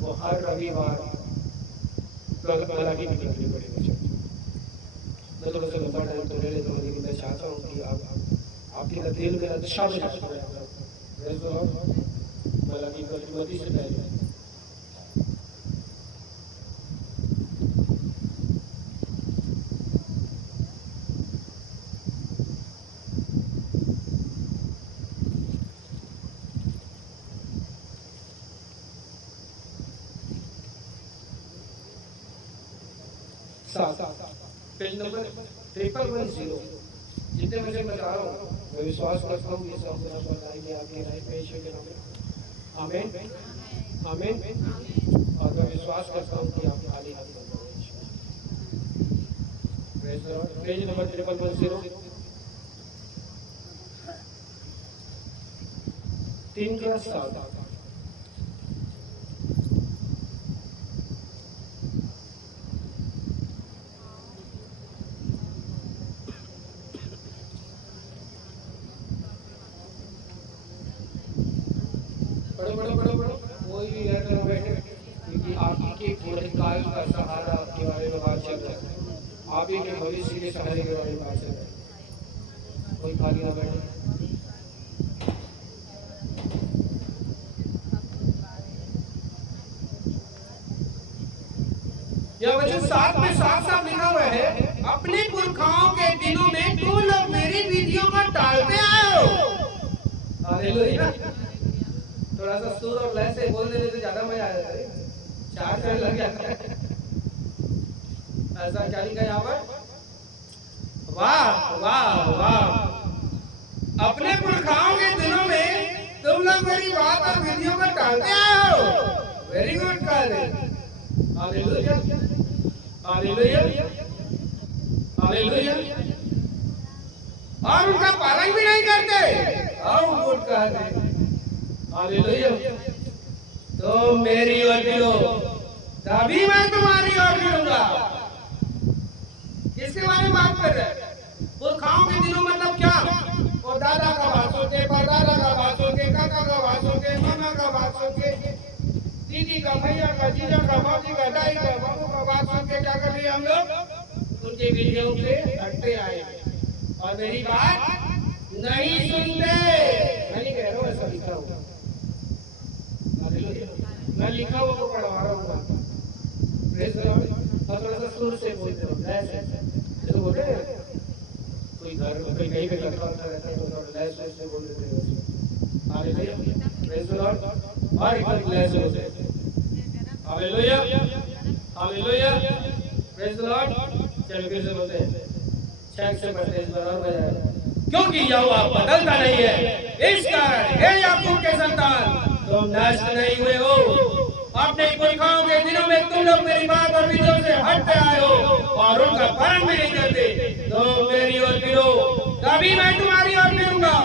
वो हर रविवार की निकलनी पड़ेगी, मैं तो वैसे लंबा टाइम तो ले लेता हूँ, लेकिन मैं चाहता हूँ कि आप आपके दिल में अच्छा में प्रेज द लॉर्ड। मलाकी की से पहले पेज नंबर 310, जितने मुझे बता रहा हूँ मैं विश्वास करता हूँ ये सब मेरा बताएंगे आपके राय पेश के नाम में। आमीन, आमीन। और मैं विश्वास करता हूँ कि आप खाली हाथ बन जाओगे। Praise the Lord. Page number 310, 3:7। कोई भी रहते हो बैठे, क्योंकि आपके पूरे काल का सहारा आपके बारे में बात चल रहा है, आप ही के भविष्य के सहारे के बारे में बात चल रहा है, कोई खाली ना बैठे। यह वचन 7 में साफ साफ लिखा हुआ है, अपने पुरखाओं के दिनों में तुम लोग मेरी विधियों को टालते आए हो। हालेलुया। थोड़ा सा सुर और लय से बोल देने से ज्यादा मजा आ जाता है, 4 चरण लग जाता है। ऐसा क्या लिखा यहाँ पर? वाह वाह वाह, अपने पुरखाओं के दिनों में तुम लोग मेरी बात और विधियों को टालते आए हो। वेरी गुड कार्य, हालेलुया, हालेलुया, हालेलुया। और उनका पालन भी नहीं करते। हाउ गुड कार्य, हालेलुया। तो मेरी ओर फिरो तभी मैं तुम्हारी ओर फिरूंगा। किसके बारे में बात कर रहे हैं? पुरखाओं के दिनों मतलब क्या? वो दादा का बात सुन के, परदादा का बात सुन के, काका का बात सुन के, मामा का बात सुन के, दीदी का, भैया का, जीजा का, मौसी का, दाई का, बाबू का बात सुन के क्या कर रहे हम लोग? उनके वीडियो पे हटते आए और मेरी बात नहीं सुनते। मैं नहीं कह रहा हूँ, ऐसा लिखा हुआ, मैं लिखा हुआ को पढ़वा रहा हूँ। Praise the Lord. और थोड़ा सा सुर से बोलते हो, ऐसे बोल रहे हैं। कोई घर कोई कहीं पे लगता रहता है तो थोड़ा लैस से बोल देते हो। Hallelujah, praise the Lord. और एक बार लैस होते हैं। Hallelujah, hallelujah, praise the Lord. चल के से बोलते हैं, छह से प्रेज द लॉर्ड बजाए। क्योंकि यहोवा बदलता नहीं है। इस कारण हे याकूब के संतान, तुम नष्ट नहीं हुए हो। अपने पुरखाओं के दिनों में तुम लोग मेरी बात और विधियों से हटते आए हो और उनका पालन भी नहीं करते। तुम मेरी ओर फिरो, तभी मैं तुम्हारी ओर फिरूंगा।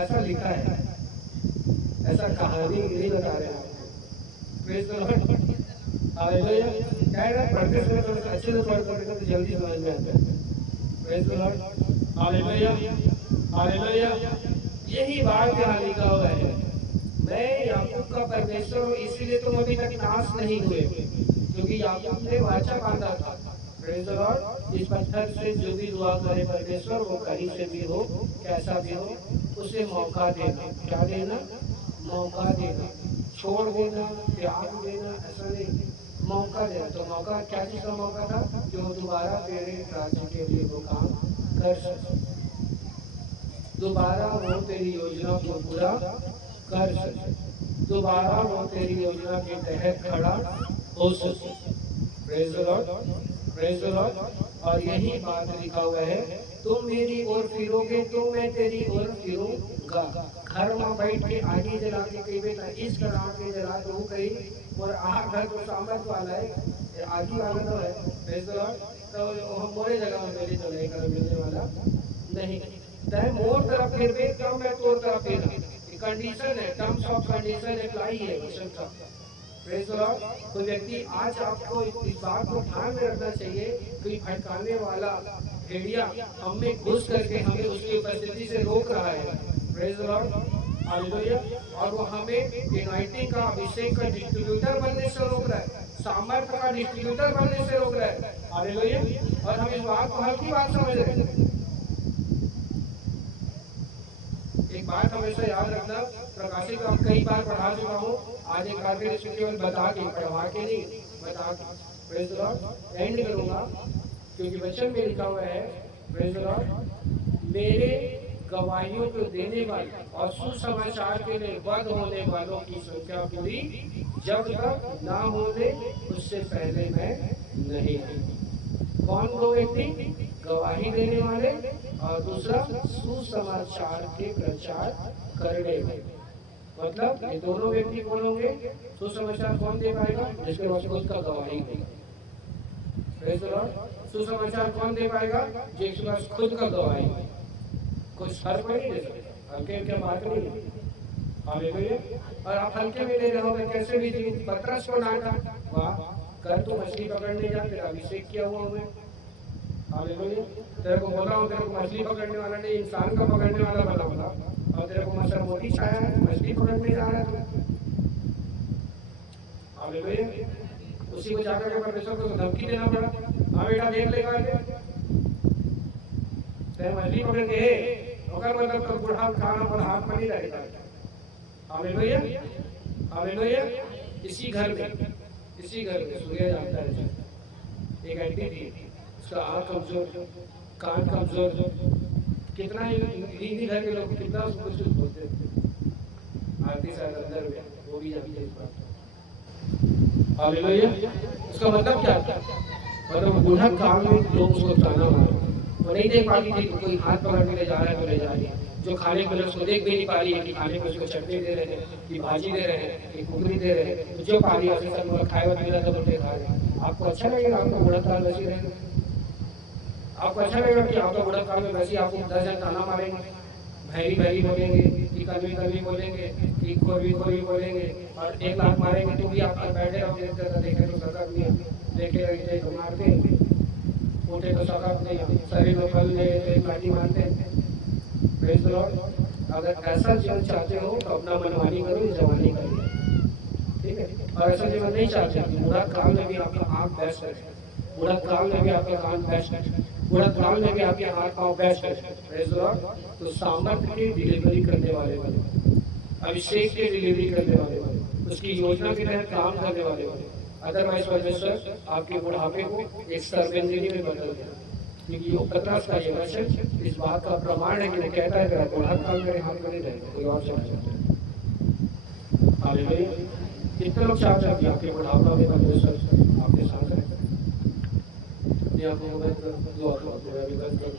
ऐसा लिखा है, ऐसा कहानी नहीं बता रहे आपको। Praise the lord, hallelujah. क्या है ना, पढ़ते समय थोड़ा अच्छे से पढ़ तो जल्दी समझ में आता है। Praise the lord, hallelujah, hallelujah. यही बात यहाँ लिखा हुआ है, मैं याकूब का परमेश्वर हूँ, इसीलिए तुम अभी तक नाश नहीं हुए, क्योंकि याकूब ने वाचा बांधा था। Praise the Lord. इस पत्थर से जो भी दुआ करे परमेश्वर, वो कहीं से भी हो, कैसा भी हो, उसे मौका देना। क्या देना? मौका देना। छोड़ देना, त्याग देना, ऐसा नहीं, मौका देना। तो मौका क्या चीज का मौका था? जो दोबारा तेरे राज्य के लिए वो काम कर सके, दोबारा वो तेरी योजना को पूरा कर सके, दोबारा वो तेरी योजना के तहत खड़ा हो सके। Praise the Lord, praise the Lord. और यही बात लिखा हुआ है, तुम मेरी ओर फिरोगे तो मैं तेरी ओर फिरूंगा। घर में बैठ के आगे जला के कई बेटा इस तरह के जला तो कहीं और आग घर तो सामर्थ वाला है, आगे वाला तो है। Praise the Lord. तो हम मोरे जगह में मेरी तो नहीं कर मिलने वाला नहीं। तय मोर तरफ फिर भी कम मैं तोर तरफ फिर कंडीशन है, टर्म्स ऑफ कंडीशन अप्लाई है वचन का। Praise the Lord. कोई व्यक्ति आज आपको इस बात को ध्यान में रखना चाहिए, कोई भटकाने वाला भेड़िया हम में घुस करके हमें उसकी उपस्थिति से रोक रहा है। Praise the lord, hallelujah. और वो हमें एनॉइंटिंग का, अभिषेक का डिस्ट्रीब्यूटर बनने से रोक रहा है, सामर्थ्य का डिस्ट्रीब्यूटर बनने से रोक रहा है। हालेलुया। और हम इस बात को हल्की बात समझ रहे हैं। एक बात हमेशा याद रखना, प्रकाशित को हम कई बार पढ़ा चुका हूँ, आज एक बार फिर इसको केवल बता के, पढ़वा के नहीं, बता के। Praise the Lord. एंड करूंगा क्योंकि वचन में लिखा हुआ है, प्रेज़ द लॉर्ड, मेरे गवाहियों को देने वाले और सुसमाचार के लिए वध होने वालों की संख्या पूरी जब तक ना हो दे, उससे पहले मैं नहीं हूँ। कौन दो व्यक्ति? गवाही देने वाले और दूसरा सुसमाचार के प्रचार करने वाले। मतलब ये दोनों व्यक्ति कौन होंगे? सुसमाचार कौन दे पाएगा? जिसके पास खुद का गवाही होगा। Praise the Lord. सुसमाचार कौन दे पाएगा? जिसके पास खुद का गवाही होगा। कोई सर पर नहीं दे सकता, हल्के क्या बात नहीं। हालेलुया। और आप हल्के में ले रहे हो, कैसे भी थी पतरस को डांटा, वाह कर तू मछली पकड़ने जा, तेरा अभिषेक किया हुआ हमें। हालेलुया। तेरे को बोला हूँ, तेरे को मछली पकड़ने वाला नहीं, इंसान का पकड़ने वाला बना बोला, और तेरे को मच्छर मोती छाया है, मछली पकड़ने जा रहा है। हालेलुया। उसी को जाकर के परमेश्वर को धमकी देना पड़ा, हाँ बेटा देख लेगा तेरे मछली पकड़ के ओकर मतलब तो बूढ़ा खाना पर हाथ में नहीं रहेगा। Hallelujah, hallelujah. इसी घर में सूर्य जानता है, एक आंटी थी, उसका आँख कमजोर, कान कमजोर, कितना हिंदी घर के लोग कितना उसको कुछ बोलते थे। आरती शायद अंदर में वो भी जानते इस बात। हालेलुया। उसका मतलब क्या था? मतलब बूढ़ा काल में लोग उसको ताना मारे, वो नहीं देख पाती थी, कोई हाथ पकड़ के ले जा रहा है तो ले जा रही है, जो खाने को उसको देख भी नहीं पा रही है कि खाने को उसको चटनी दे रहे हैं, कि भाजी दे रहे हैं, कि कुकरी दे रहे हैं, तो जो पा रही है सब खाए हुआ पी रहा था, बोलते खा रहे हैं। आपको अच्छा लगेगा? आपको बूढ़ा काल वैसी रहेगा? आपको अच्छा लगेगा कि आपका बूढ़ा काल में वैसे आपको 10 जन ताना मारेंगे, भैरी भैरी बोलेंगे, कि कभी कभी बोलेंगे, कि खोरी खोरी बोलेंगे, और 1 लाख मारेंगे तो भी आप बैठे रहोगे, देखे तो सकत नहीं, देखे रहे तो मारते, उठे तो सकत नहीं, शरीर में फल नहीं तो पार्टी मारते। Praise the Lord. अगर ऐसा जीवन चाहते हो तो अपना मनमानी करो, जवानी करो, ठीक है। और ऐसा जीवन नहीं चाहते, बुढ़ा काल में भी आपका आँख बेस्ट है, बुढ़ा काल में भी आपका कान बेस्ट है, बुढ़ा काल में भी आपके हाथ पाँव बेस्ट है। Praise the Lord. तो सामर्थ्य की डिलीवरी करने वाले, अभिषेक की डिलीवरी करने वाले, उसकी योजना के तहत काम करने वाले। अदरवाइज परमेश्वर आपके बुढ़ापे को एक सर्वंजनी में बदल दिया, क्योंकि पतरस का ये वचन इस बात का प्रमाण है कि वो कहता है तेरा बुढ़ा काल मेरे हाथ में नहीं रहेगा, कोई और चला जाता है। हालेलुया। कितने लोग चाहते हैं कि आपके बुढ़ापा में परमेश्वर आपके साथ रहे? अपने आप को बंद कर, दुआ करो, मेरा भी बंद करो।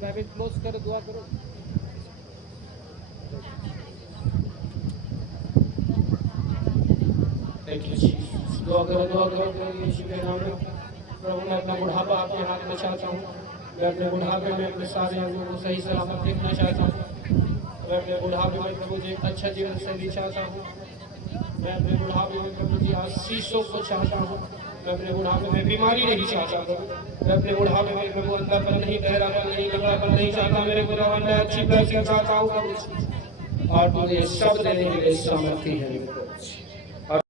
बाइबल क्लोज करो, दुआ करो। Thank you Jesus. दुआ करो यीशु के नाम में। प्रभु मैं अपना बुढ़ापा आपके हाथ में चाहता हूँ। मैं अपने बुढ़ापे में अपने सारे अंगों को सही सलामत देखना चाहता हूँ। मैं अपने बुढ़ापे में प्रभु जी अच्छा जीवन शैली चाहता हूँ। मैं अपने बुढ़ापे में प्रभु जी आशीषों को चाहता हूँ। मैं अपने बुढ़ापे में बीमारी नहीं चाहता प्रभु। मैं अपने बुढ़ापे में प्रभु अंधापन नहीं, बहरापन नहीं, लंगड़ापन नहीं चाहता। मेरे को मैं अच्छी ब्लेसिंग चाहता हूँ प्रभु। और तू ये सब देने के लिए सामर्थ्य है।